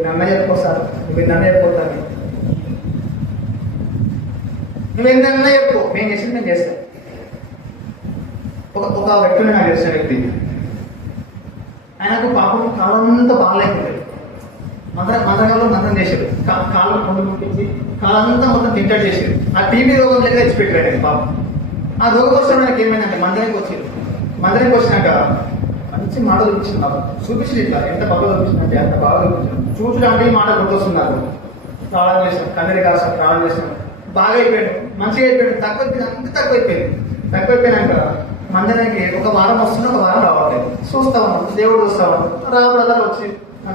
నన్ను చెప్పుకోసారి, నన్ను చెప్పుకోతాను, నువ్వేందన్నా చెప్పు, మేము చేసింది మేము చేస్తాం. ఒక వ్యక్తిని నాకు తెలిసిన వ్యక్తి, ఆయనకు పాపం కాలంతా బాగాలేకపోయింది. మందరంలో మందం చేశాడు, కాలం ముందు పంపించి కాలంతా మొత్తం తింటాడు చేశాడు. ఆ టీవీ రోగం దగ్గర తెచ్చిపెట్టాడు ఆయన పాపం. ఆ రోగం వస్తే ఆయనకి ఏమైందంటే మందిరానికి వచ్చాడు. మందిరానికి వచ్చినాక మంచి మాట చూపించింది, నాకు చూపించింది. ఇట్లా ఎంత బాగా చూపించిందంటే అంత బాగా చూపించాను. చూడడానికి మాట గుర్తొస్తున్నారు. ప్రాణం చేసాం, కన్నీరు కాసాం, ప్రాణం చేసాం, బాగా అయిపోయాడు, మంచిగా అయిపోయాడు. తక్కువైపోయినాక మందిరానికి ఒక వారం వస్తున్నా, ఒక వారం రావట్లేదు. చూస్తా ఉన్నాడు, దేవుడు చూస్తా ఉన్నాడు. రాబడదాలు వచ్చి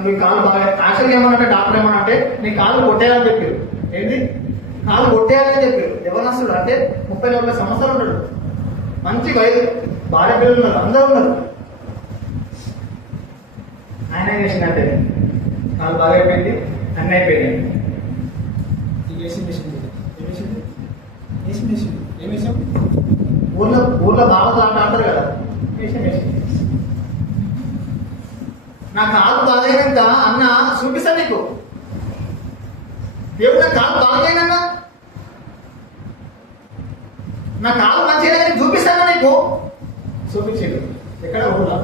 నీ కాలు బాగా, యాక్చువల్గా ఏమన్నా డాక్టర్ ఏమన్నా అంటే నీ కాలు కొట్టేయాలని చెప్పారు. ఏంటి? కాలు కొట్టేయాలని చెప్పారు. ఎవరస్తుడు అంటే 30-40 సంవత్సరాలు ఉన్నాడు, మంచి వయసు, భార్య పిల్లలు ఉన్నారు, అందరూ ఉన్నారు. ఆయన ఏం చేసిందంటే కాలు బాగా అయిపోయింది, అన్నీ అయిపోయినాయి. ఊర్లో బాగా ఆట ఆడతారు కదా, నా కాలు బాగైనాక అన్న చూపిస్తా నీకు, దేవుడు నా కాలు బాగైనా, నా కాలు మంచిగా చూపిస్తాను నీకు. చూపించాడు. ఎక్కడ? ఊళ్ళో.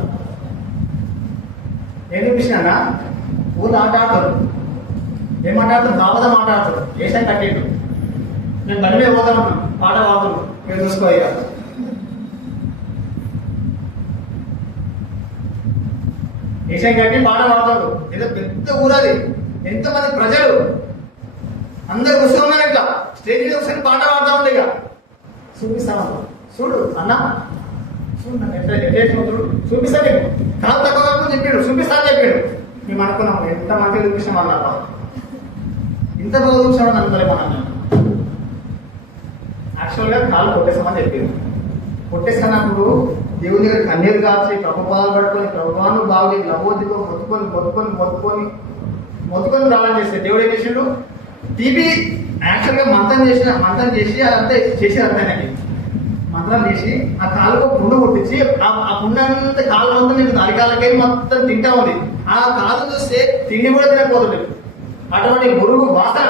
ఏం చూపించినా? ఊళ్ళో ఆట ఆడతారు. ఏం మాట్లాడతారు? బాబదా మాట్లాడతారు. ఏసారి కట్టేడు. నేను బండి మీద పోతా ఉంటాను, పాట పాడుతున్నాను, మీరు చూసుకో. ఇక ఏషియన్ కట్టి పాట పాడతాడు. ఏదో పెద్ద ఊరది, ఎంతమంది ప్రజలు అందరు కూర్చున్నారు. ఇట్లా స్టేజ్ మీద కూర్చొని పాట పాడుతూ ఉండే. ఇక చూపిస్తాను, చూడు అన్న, చూడు నన్ను ఎట్లా చూపిస్తా నీకు. కాదు తక్కువ చెప్పాడు, చూపిస్తా అని చెప్పాడు. మేము అనుకున్నాము ఎంత మంచిగా చూపిస్తాం అన్నప్ప, ఇంత బాగా చూసాడు అనుకోలే. మనం యాక్చువల్గా కాలు కొట్టేస్తామని చెప్పారు. కొట్టేస్తున్నప్పుడు దేవుని దగ్గర కన్నీరు కాచి ప్రభుపాలు పట్టుకొని ప్రభువాను బాగా లవోదిగా మొత్తుకొని ప్రాణం చేస్తే దేవుడు ఏం చేసిండు? టీవీ యాక్చువల్గా మంత్రం చేసి అదంతా చేసి అర్థానికి మంత్రం చేసి ఆ కాలుకు పుండు కొట్టించి ఆ పుండు అంతా కాలు అంతా నేను అరికాలకే మొత్తం తింటా ఉంది. ఆ కాలు చూస్తే తిండి కూడా తినకపోతుంది. అటువంటి మురుగు వాసన,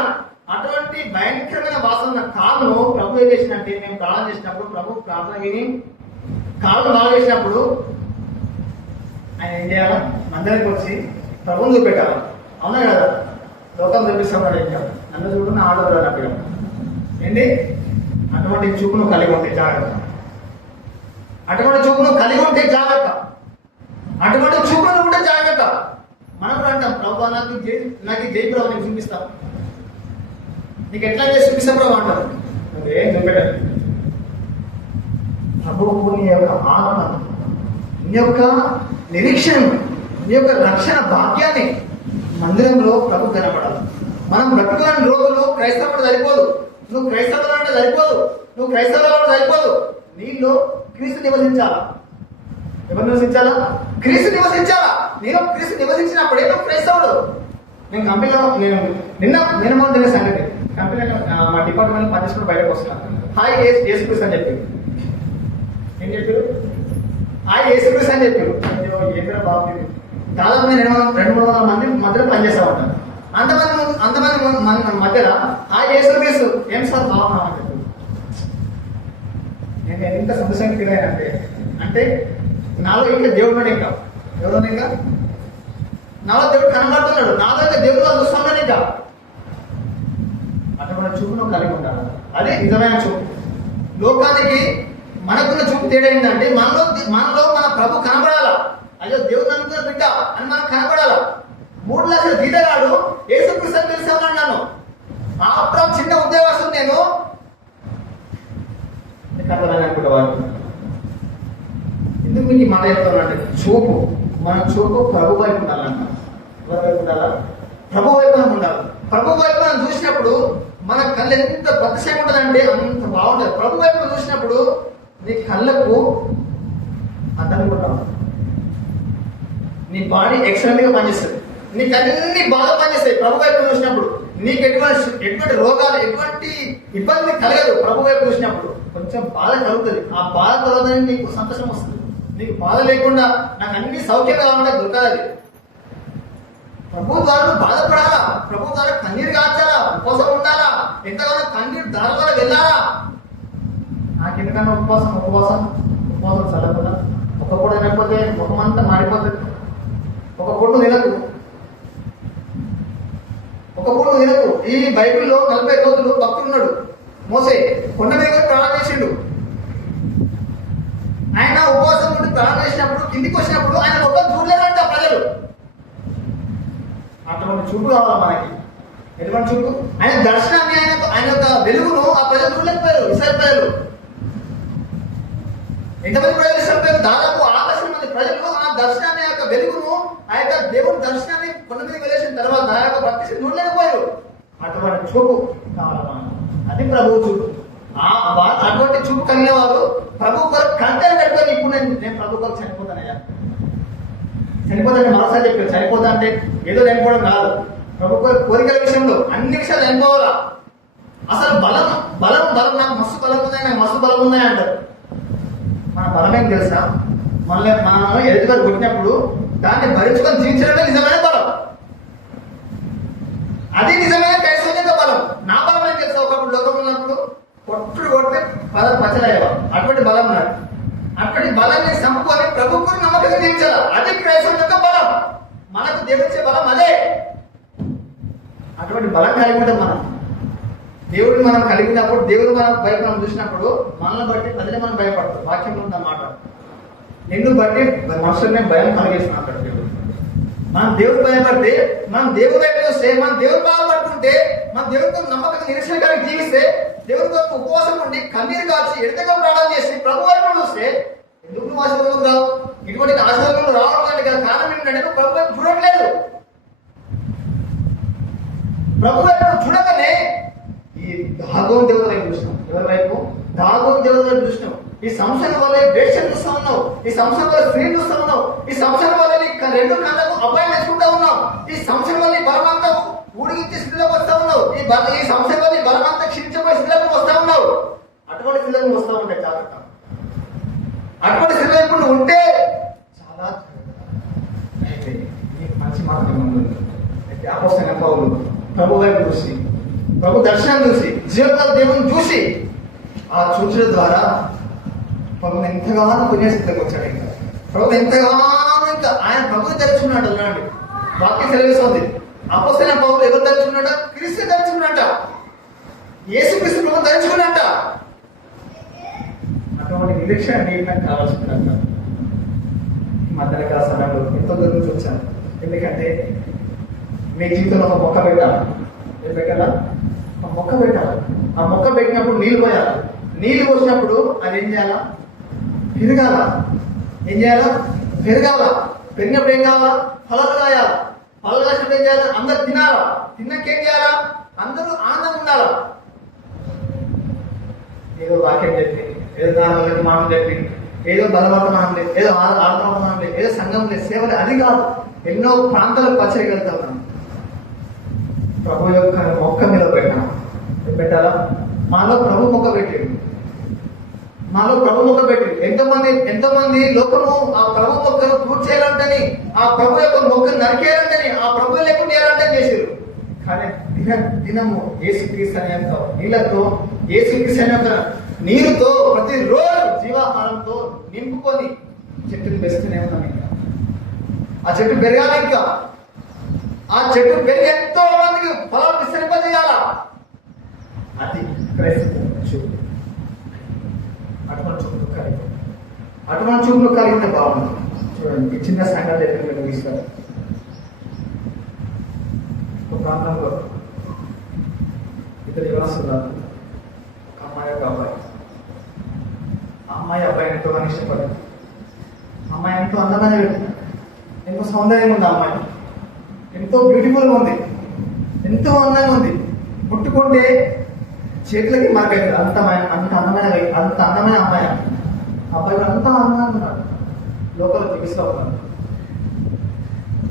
అటువంటి భయంకరమైన వాసన కాలును ప్రభు ఏం చేసినట్టే, మేము ప్రార్థన చేసినప్పుడు ప్రభు ప్రార్థన విని కాలు బాగా చేసినప్పుడు ఆయన ఏం చేయాలా? మందిరానికి వచ్చి ప్రభుని చూపెట్టాలి. అవునా కదా? లోకం చూపిస్తాడు. ఇంకా నన్ను చూడు, నా ఆడవాడు అన్నట్టుగా ఏంటి? అటువంటి చూపును కలిగి ఉంటే జాగ్రత్త. అటువంటి చూపును కలిగి ఉంటే జాగ్రత్త. అటువంటి చూపును ఉంటే జాగ్రత్త. మనం కూడా అంటాం, ప్రభు నాకు జై ప్రభు నేను చూపిస్తాం. నీకు ఎట్లా చేసి చూపిస్తా ప్రభు అంటారు. నువ్వేం చూపెట్టాలి. ప్రభువు నీ యొక్క ఆత్మ, నీ యొక్క నిరీక్షణ, నీ యొక్క రక్షణ భాగ్యాన్ని మందిరంలో ప్రభు కనపడాలి. మనం బ్రతుకులని రోజులు క్రైస్తవుడు సరిపోదు, నువ్వు క్రైస్తవులు అంటే సరిపోదు, నువ్వు క్రైస్తవులు సరిపోదు. నీలో క్రీస్తు నివసించాలా. ఎవరు నివసించాలా? క్రీస్తు నివసించాలా. నేను క్రీస్తు నివసించినప్పుడే నువ్వు క్రైస్తవుడు. నేను కంపెనీలో నిన్న మొన్న సంగతి కంపెనీలో మా డిపార్ట్మెంట్ పనిచేసుకుని బయటకు వస్తున్నాను. హాయ్ యేసుక్రీస్తు అని చెప్పారు. ఏం చెప్పారు? హాయ్ యేసుక్రీస్తు అని చెప్పారు. ఎక్కడ బాబు దాదాపు 200 మంది మధ్యలో పనిచేస్తా ఉంటాను. అంతమంది మధ్యలో హాయ్ యేసుక్రీస్తు ఏం సార్ బాగున్నామని చెప్పారు. నేను ఎంత సంతోషంగా ఫీల్ అంటే నాలో ఇంకా దేవుడు ఇంకా ఎవరు ఇంకా నాలో దేవుడు కనబడుతున్నాడు, నాలో ఇంకా దేవుడు చూస్తున్నాడు. ఇంకా అటువంటి చూపు నువ్వు కలిగి ఉండాలి. అదే నిజమైన చూపు. లోకానికి మనకున్న చూపు తేడా ఏంటంటే మనలో మన ప్రభు కనబడాలా. అయ్యో దేవుడు అనుకున్న బిడ్డ అని మనకు కనబడాలా. 3 లక్షల జీతగాడు యేసుక్రీస్తు అని తెలిసామన్నాను. నన్ను అప్పుడు చిన్న ఉద్యోగస్తులు నేను అనుకుంటేవాడు. ఎందుకు మీకు ఈ మాట చెప్తానంటే చూపు, మన చూపు ప్రభు వైపు ఉండాలంట. ఎవరి వైపు ఉండాలా? ప్రభు వైపు ఉండాలి. ప్రభు వైపు మనం చూసినప్పుడు మన కళ్ళు ఎంత ప్రత్యక్షంగా ఉంటుందంటే అంత బాగుంటుంది. ప్రభు వైపు చూసినప్పుడు నీ కళ్ళకు అర్థం, నీ బాడీ ఎక్సలెంట్ గా పనిచేస్తుంది, నీకు అన్ని బాగా పనిచేస్తాయి. ప్రభు వైపు చూసినప్పుడు నీకు ఎటువంటి రోగాలు, ఎటువంటి ఇబ్బంది కలగదు. ప్రభు వైపు చూసినప్పుడు కొంచెం బాధ కలుగుతుంది. ఆ బాధ కలగదని నీకు సంతోషం వస్తుంది. నీకు బాధ లేకుండా నాకు అన్ని సౌఖ్యంగా కావాలంటే దొరకదు. ప్రభు ద్వారా బాధపడాలా, ప్రభు ద్వారా కన్నీరు కాచాలా, ఉపవాసం ఉండాలా, ఎంతగానో కన్నీరు దాని ద్వారా వెళ్ళాలా. నాకెందుకన్నా ఉపవాసం చల్లకుండా ఒక పూట తినకపోతే ముఖమంతా మాడిపోతుంది. ఒక పూట తినకు. ఈ బైబిల్లో 40 రోజులు భక్తులున్నాడు మోసే కొండ మీద ప్రాణం చేసిండు. ఆయన ఉపవాసం ఉండి ప్రాణం చేసినప్పుడు కిందికి వచ్చినప్పుడు ఆయన ఒక్కరు చూడలేదంట ప్రజలు. అటువంటి చూపు కావాలి మనకి. ఎటువంటి చూపు? ఆయన దర్శనాన్ని, ఆయన యొక్క వెలుగును ఆ ప్రజలు చూడలేకపోయారు. ఇస్రాయేల్ ప్రజలు ఎంతమంది ప్రజలు ఇస్రాయేల్ దాదాపు 6 లక్షల మంది ప్రజలు ఆ దర్శనాన్ని, ఆ యొక్క వెలుగును, ఆ యొక్క దేవుని దర్శనాన్ని కొండ మీద వెళ్ళేసిన తర్వాత ఆ యొక్క భక్తి చూడలేకపోయారు. అటువంటి చూపు కావాలి. అది ప్రభువు చూపు. అటువంటి చూపు కలిగిన వారు ప్రభు కొరకు కంటే పెట్టుకొని ఇప్పుడు నేను ప్రభు కొరకు చనిపోతానయ్యా, చనిపోతాను మరోసారి చెప్పారు. చనిపోతా అంటే ఏదో చనిపోవడం కాదు. ప్రభు కోరికల విషయంలో అన్ని విషయాలు చనిపోవాలా. అసలు బలం నాకు మస్తు బలం ఉన్నాయి అంటారు. మన బలమేం తెలుసా? మనం ఎదుగుదల కొట్టినప్పుడు దాన్ని భరించుకొని జీవించడమే నిజమైన బలం. అది నిజమైన క్రైస్తవ బలం. నా బలం ఏం తెలుసా? ఒకప్పుడు లోకం ఉన్నప్పుడు కొడితే పచ్చలయ్యేవా, అటువంటి బలం నాడు. అక్కడి బలాన్ని సంపుకొని ప్రభుత్వం నమ్మకంగా జీవించాలి. అది క్రైస్తవ యొక్క బలం. మనకు దేవుడిచ్చే బలం అదే. అటువంటి బలం కలిగి ఉంటాం మనం. దేవుడిని మనం కలిగినప్పుడు, దేవుడు మన వైపు మనం చూసినప్పుడు మనల్ని బట్టి ప్రజలు మనం భయపడతాం. వాక్యంలో ఉందన్నమాట. నిన్ను బట్టి మనుషులనే భయం కలిగేస్తున్నాడు దేవుడు. మనం దేవుడు భయపడితే, మనం దేవుడి వైపు చూస్తే, మనం దేవుడు బాధపడుతుంటే, మన దేవుడితో నమ్మకంగా నిరీక్షణ కలిగి జీవిస్తే, దేవుడితో ఉపవాసం ఉండి కన్నీరు కాల్చి ఎడతగా ప్రాణాలు చేసి ప్రభు వైపు చూస్తే ఎందుకు నువ్వు ఆశీర్వాదం రావు? ఇటువంటి ఆశీర్వాదం రావడం కదా కారణం ఏంటంటే నువ్వు ప్రభు వైపు చూడట్లేదు. ప్రభు వైపు చూడగానే ఈ దాగోని దేవుడి వైపు చూసినావు. ఎవరి వైపు? దాగోని దేవుడి వైపు చూసినావు. ఈ సంవత్సరం వల్ల వేషం చూస్తూ ఉన్నావు. ఈ సంవత్సరం వల్ల స్త్రీని చూస్తూ ఉన్నావు. ఈ సంవత్సరం వల్ల 2 కళ్ళకు అపాయం తెచ్చుకుంటా ఉన్నావు. ఈ సంవత్సరం వల్ల బలమంతా ఊడిగించి స్థితిలోకి వస్తా ఉన్నావు. ఈ సంవత్సరం వల్ల బలమంతా క్షీణించబోయే స్థితిలోకి వస్తా ఉన్నావు. అటువంటి స్థితిలోకి వస్తూ ఉంటాయి. జాగ్రత్త. అటువంటి స్థితిలో ఇప్పుడు నువ్వు ఉంటే చాలా అయితే మంచి మాట అయితే అపోస్తలుడైన పౌలు ప్రభు వైపు చూసి, ప్రభు దర్శనం చూసి, జీవితాల దేవుని చూసి, ఆ చూచడం ద్వారా ప్రభుని ఎంతగానో పుణ్య స్థితిలోకి వచ్చాడు. ఇంకా ప్రభు ఎంతగానో ఇంకా ఆయన ప్రభుని తెలుసుకున్నాడు. అన్నాడు వాక్యం సెలవిస్తుంది. అపోస్తలుడైన పౌలు ఎవరు తెలుసుకున్నాడ? క్రీస్తు తెలుసుకున్నట. యేసుక్రీస్తు ప్రభు తెలుసుకున్నట. అటువంటి నిరీక్షణ నీకు నాకు కావాల్సింది. మధ్యాహ్న సమయంలో ఎంతో దూరం నుంచి వచ్చాను. ఎందుకంటే మీ జీవితంలో ఒక మొక్క పెట్టాలి. ఏం పెట్టాలా? ఒక మొక్క పెట్టాలి. ఆ మొక్క పెట్టినప్పుడు నీళ్ళు పోయాలి. నీళ్ళు పోసినప్పుడు అది ఏం చేయాలా? పెరగాల. ఏం చేయాలా? పెరగాల. పెరిగినప్పుడు ఏం కావాలా? ఫలాలు కాయాలా. ఫలాలు కాసినప్పుడు ఏం చేయాలా? అందరు తినాలా. తిన్నాకేం చేయాలా? అందరూ ఆనందంగా ఉండాలా. ఏదో వాక్యం చెప్పి, ఏదో దాని మనం చెప్పి, ఏదో బలవర్తమానం లేదు, ఏదో ఆడవర్తమానం లేదు, ఏదో సంఘం లేదు, సేవలు, అది కాదు. ఎన్నో ప్రాంతాలకు పచ్చడికి వెళ్తాం మనం. ప్రభు యొక్క మొక్క మీద పెట్టాం. పెట్టాలా? మాలో ప్రభు మొక్క పెట్టాడు. మాలో ప్రభు మొక్క పెట్టాడు. ఎంతమంది లోకము ఆ ప్రభు మొక్కను పూర్చేయాలంటని, ఆ ప్రభు యొక్క మొక్కను నరికేయాలంటని, ఆ ప్రభు లేకుండా చేయాలంటని చేశారు. కానీ దినము యేసుక్రీస్తు అనే యొక్క నీళ్ళతో, యేసుక్రీస్తు అనే యొక్క నీరుతో ప్రతిరోజు జీవాహారంతో నింపుకొని చెట్టును పెంచుతూనే ఉన్నాం. ఇంకా ఆ చెట్టు పెరగాలి. ఇంకా ఆ చెట్టు పెరిగి ఎంతో మందికి ఫలాలు విస్తరింపజేయాలా. అది క్రైస్తవ చూపు. అటువంటి చూపులు కలిగితే బాగుంది. చూడండి, ఈ చిన్న సంఘాలు ఎక్కడ ముగిస్తారు. ఒక ప్రాంతంలో ఇద్దరు యువనస్తున్నారు. ఒక అమ్మాయి, ఒక అబ్బాయి. ఆ అమ్మాయి అబ్బాయిని ఎంతో ఇష్టపడదు. అమ్మాయి ఎంతో అందమైన వ్యక్తి, ఎంతో సౌందర్యంగా ఉంది. అమ్మాయి ఎంతో బ్యూటిఫుల్గా ఉంది, ఎంతో అందంగా ఉంది. ముట్టుకుంటే చేతులకి మార్కెట్ అంత అందమైన అమ్మాయి. అబ్బాయి అంతా అందంగా ఉన్నాడు. లోపల చికిత్సలో ఉన్నాడు.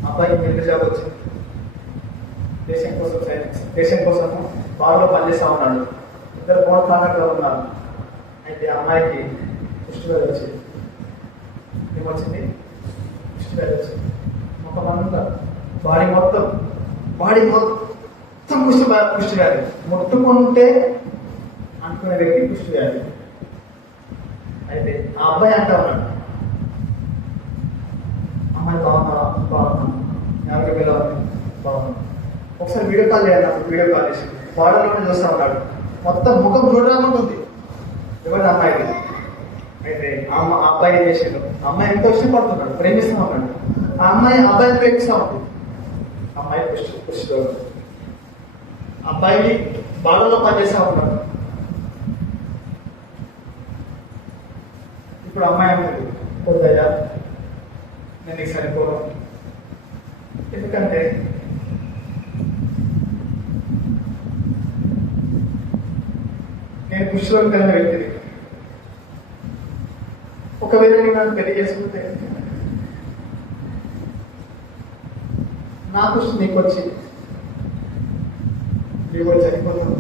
అబ్బాయికి మెడికల్ జాబ్ వచ్చింది. దేశం కోసం బాగా పనిచేస్తూ ఉన్నాడు. ఇద్దరు కాంట్రాక్ట్లో ఉన్నారు. అయితే అమ్మాయికి కుష్టి వ్యాధి వచ్చింది. ఏమొచ్చింది? కుష్టి వ్యాధి వచ్చింది. ఒక మంది బాడీ మొత్తం కుష్టి వ్యాధి. ముట్టుకుంటే అనుకునే వ్యక్తి కుష్టి వ్యాధి. అయితే ఆ అబ్బాయి అంటా ఉన్నాడు, అమ్మాయి బాగున్నాను, ఎవరికి బాగున్నాను, ఒకసారి వీడియో కాల్ చేయాలి. వీడియో కాల్ చేసి వాడలోనే చూస్తూ ఉన్నాడు. మొత్తం ముఖం చూడరాకుంటుంది ఎవరి అమ్మాయికి. అయితే అబ్బాయి ఏం చేసిండు? అమ్మాయి ఎంతో ఇష్టపడుతున్నాడు, ప్రేమిస్తూ ఉన్నాడు. ఆ అమ్మాయి అబ్బాయిని ప్రేమిస్తూ ఉంటుంది. అమ్మాయి కృషిలో అబ్బాయి బాడలో పనిచేస్తూ ఉన్నాడు. ఇప్పుడు అమ్మాయి అన్నది, వద్దయ్యా నేను నీకు సరిపోను. ఎందుకంటే నేను కృషిలో కలిగిన వ్యక్తిని. ఒకవేళ నేను నన్ను పెళ్లి చేసుకుంటే నా కృషి నీకు వచ్చి నీవు చనిపోతావు.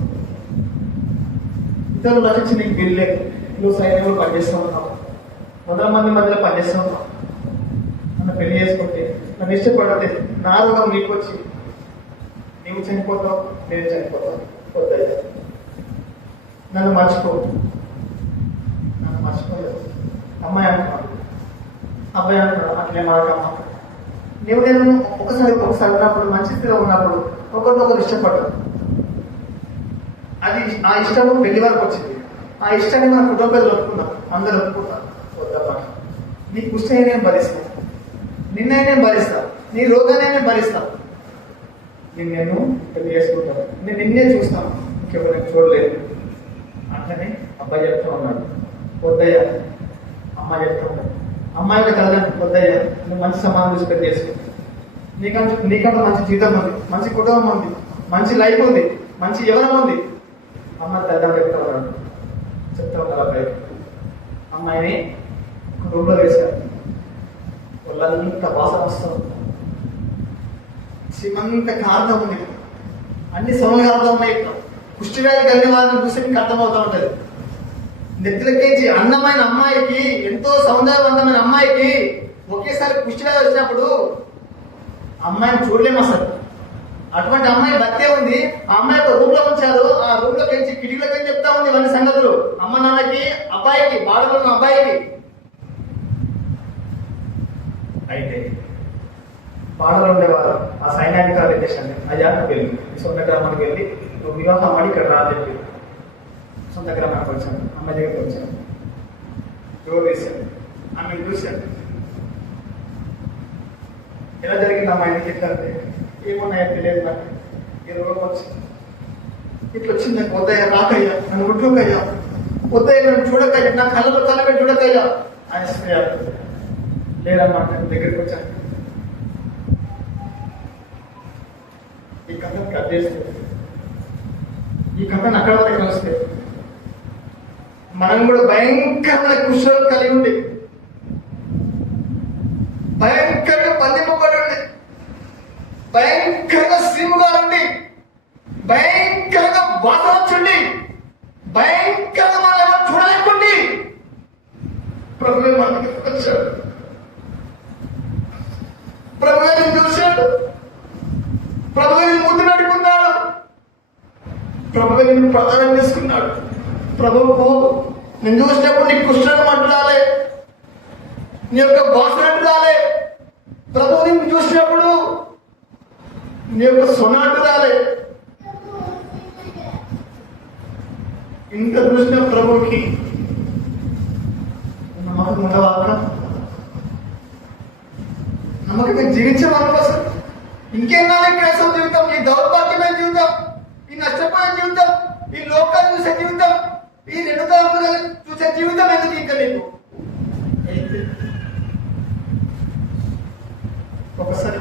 ఇతరులు నటించి నీకు బిల్లేదు. నువ్వు సైన్యంలో పనిచేస్తూ ఉన్నావు, 100 మంది మధ్యలో పనిచేస్తూ ఉన్నావు. నన్ను పెళ్లి చేసుకుంటే, నన్ను ఇష్టపడితే నా రోగం నీకు వచ్చి నీవు చనిపోతావు, నేను చనిపోతావు. వద్దయ్యా నన్ను మర్చిపోలేదు. అమ్మాయి అంటున్నాడు. అబ్బాయి అంటున్నాడు, అట్లే మాకమ్మ, నువ్వు నేను ఒకసారి ఉన్నప్పుడు మంచి స్థితిలో ఉన్నప్పుడు ఒకరినొకరు ఇష్టపడ్డారు. అది ఆ ఇష్టం పెళ్లి వరకు వచ్చింది. ఆ ఇష్టాన్ని మన కుటుంబాలు ఒప్పుకున్నాం, అందరూ ఒప్పుకుంటారు. వద్దమ్మా, నీ కుష్టి నేను భరిస్తాను, నిన్నైనా భరిస్తాను, నీ రోగాన్ని నేను భరిస్తాను, నేను పెళ్లి చేసుకుంటాను, నేను నిన్నే చూస్తాను, ఇంకెవరిని చూడలేదు అంటేనే అబ్బాయి చెప్తూ ఉన్నాడు. వద్దయ్యా అమ్మాయి చెప్తూ ఉన్నాడు. అమ్మాయి తల్లిదండ్రులు, వద్దయ్యా నువ్వు మంచి సమానం చూసి పెళ్లి చేసుకో, నీకంటే మంచి జీవితం ఉంది, మంచి కుటుంబం ఉంది, మంచి లైఫ్ ఉంది, మంచి యవ్వనం ఉంది. అమ్మాయి తల్లిదండ్రులు చెప్తా ఉన్నారు. అబ్బాయి అమ్మాయిని రూమ్లో వేశారు. వాళ్ళంతా వాసన వస్తుంది, సిమంత కారణం ఉంది, అన్ని సమయంగా అర్థం ఉన్నాయి. కుష్టి వ్యాధి కలిగిన వారిని చూసి మీకు అర్థమవుతూ ఉంటుంది. నెత్తులకేంచి అందమైన అమ్మాయికి, ఎంతో సౌందర్యవంతమైన అమ్మాయికి ఒకేసారి కుష్టి వ్యాధి వచ్చినప్పుడు అమ్మాయిని చూడలేము అసలు. అటువంటి అమ్మాయి బతికే ఉంది. ఆ అమ్మాయి ఒక రూమ్ లో ఉంచారు. ఆ రూమ్ లో పెంచి కిటికీలకి చెప్తా ఉంది ఇవన్నీ సంగతులు. అమ్మ నాన్నకి, అబ్బాయికి, బాధలో ఉన్న అబ్బాయికి. అయితే బాధలో ఉండేవారు ఆ సైన్యాధికారి దేశాన్ని, అయ్యా నువ్వు వెళ్ళి సొంత గ్రామానికి వెళ్ళి నువ్వు వివాహం ఆడి ఇక్కడ రా చెప్పి సొంత గ్రామానికి వచ్చాను. అమ్మ దగ్గరికి వచ్చాను, డోర్ వేశాను, ఆమెను చూశాను. ఎలా జరిగిందా మా ఇంటికి ఎట్లంటే ఏమున్నాయో తెలియదు నాకు. ఈ రోగం వచ్చింది, ఇట్లా వచ్చింది నాకు. వద్దయ్యా రాకయ్యా, నన్ను ముట్టుకయ్యా, వద్దయ్యా నన్ను చూడకయ్యా, నా కళ్ళలో కళ్ళబెట్టి చూడకయ్యా అని స్త్రీయాడు. లేదన్నమాట దగ్గరికి వచ్చాను. ఈ కథను కట్ చేస్తే, ఈ కథను అక్కడ వరకు వస్తే మనం కూడా భయంకరమైన కుష్ఠరోగం కలిగి ఉండి, భయంకరంగా బంధింపబడి ఉండి, భయంకరంగా శ్రీముగా ఉండి, భయంకరంగా వాసన వచ్చండి, భయంకరంగా మనం ఎవరు చూడలేకుండి ప్రభువే మనకి వచ్చాడు. ప్రభువే నేను చూశాడు, ప్రభువే నేను ముందు పెట్టుకున్నాడు, ప్రభువే నిన్ను ప్రదానం చేసుకున్నాడు. ప్రభువు నేను చూసినప్పుడు నీ కుష్ఠరోగం అంటు రాలే, నీ యొక్క వాసన అంటు రాలే. ప్రభువు నిన్ను చూసినప్పుడు నీ యొక్క సొనాటు రాలే. ఇంత చూసిన ప్రభువుకి నమ్మకం ఉండవా? నమ్మకంగా జీవించే వాళ్ళ కోసం ఇంకేనాలి క్రైస్తవ జీవితం, ఈ దౌర్భాగ్యమైన జీవితం, ఈ నష్టపోయే జీవితం, ఈ లోకాన్ని చూసే జీవితం, ఈ రెండు తరపులు చూసే జీవితం ఎందుకు ఇంకా నీకు? ఒకసారి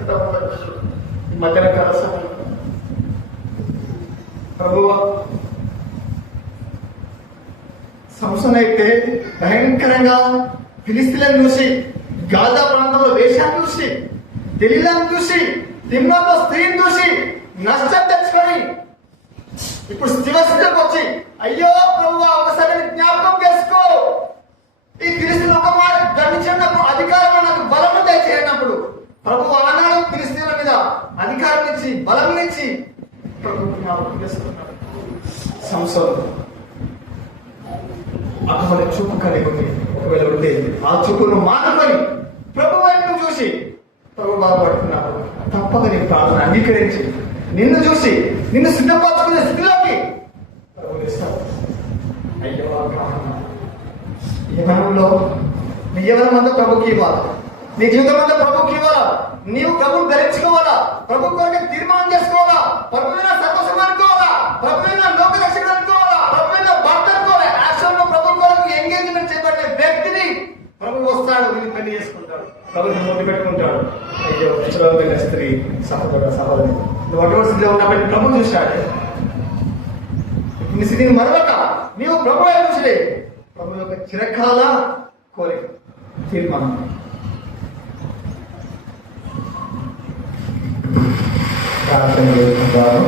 ఈ మధ్యన కాల సమయంలో ప్రభువా సంసోను అయితే భయంకరంగా ఫిలిస్తీన్లను చూసి, గాజా ప్రాంతంలో వేషాన్ని చూసి, దెలీలాను చూసి, తిమ్నాలో స్త్రీని చూసి నష్టం తెచ్చుకొని ఇప్పుడు స్థిరస్థితికి వచ్చి, అయ్యో ప్రభువా ఒకసారి జ్ఞాపకం చేసుకో, ఈ ఫిలిస్తీన్లు ఒక మాట దండించినప్పుడు అధికారం నాకు బలం దయచేయనప్పుడు ప్రభు ఆనాడు ఫిలిస్తీన్ల మీద అధికారం ఇచ్చి బలం ఇచ్చి ప్రభు జ్ఞాపకం చేసుకున్నాడు. సంసోను అటువంటి చూపు కలిగి ఉంది. ఒకవేళ ఉంటే ఆ చూపును మానుకొని ప్రభు వైపును చూసి ప్రభు బాధపడుతున్నాడు. తప్పక నీ ప్రార్థన అంగీకరించి నిన్ను చూసి నిన్ను సిద్ధపరచుకునే స్థితిలోకి ప్రభు ఇస్తాడు. అయ్యో యవనంలో నీ యవనం అంతా ప్రభుకి ఇవ్వాలి, నీ జీవితం అంతా ప్రభుకి ఇవ్వాలా. నీవు ప్రభుని ధరించుకోవాలా, ప్రభు కొరకు తీర్మానం చేసుకోవాలా, ప్రభుత్వ సంతోషం అనుకోవాలా, ప్రభుత్వ లోక రక్షణ అనుకోవాలా, ప్రభుత్వ భర్త అనుకోవాలి. యాక్షన్ లో ప్రభు కొరకు ఎంగేజ్మెంట్ చేయబడిన వ్యక్తిని ప్రభు వస్తాడు, వీళ్ళు పెళ్లి చేసుకుంటాడు, ప్రభుని ముందు పెట్టుకుంటాడు. అయ్యో విశ్రామైన స్త్రీ సహోదర సహోదరి నువ్వు అటువంటి స్థితిలో ఉన్నప్పుడు ప్రభు చూశాడు. నీ స్థితిని మరొక నీవు ప్రభు చూసే ప్రభు యొక్క చిరకాల కోరిక తీర్మానం. ప్రార్థన చేసుకుంటారు.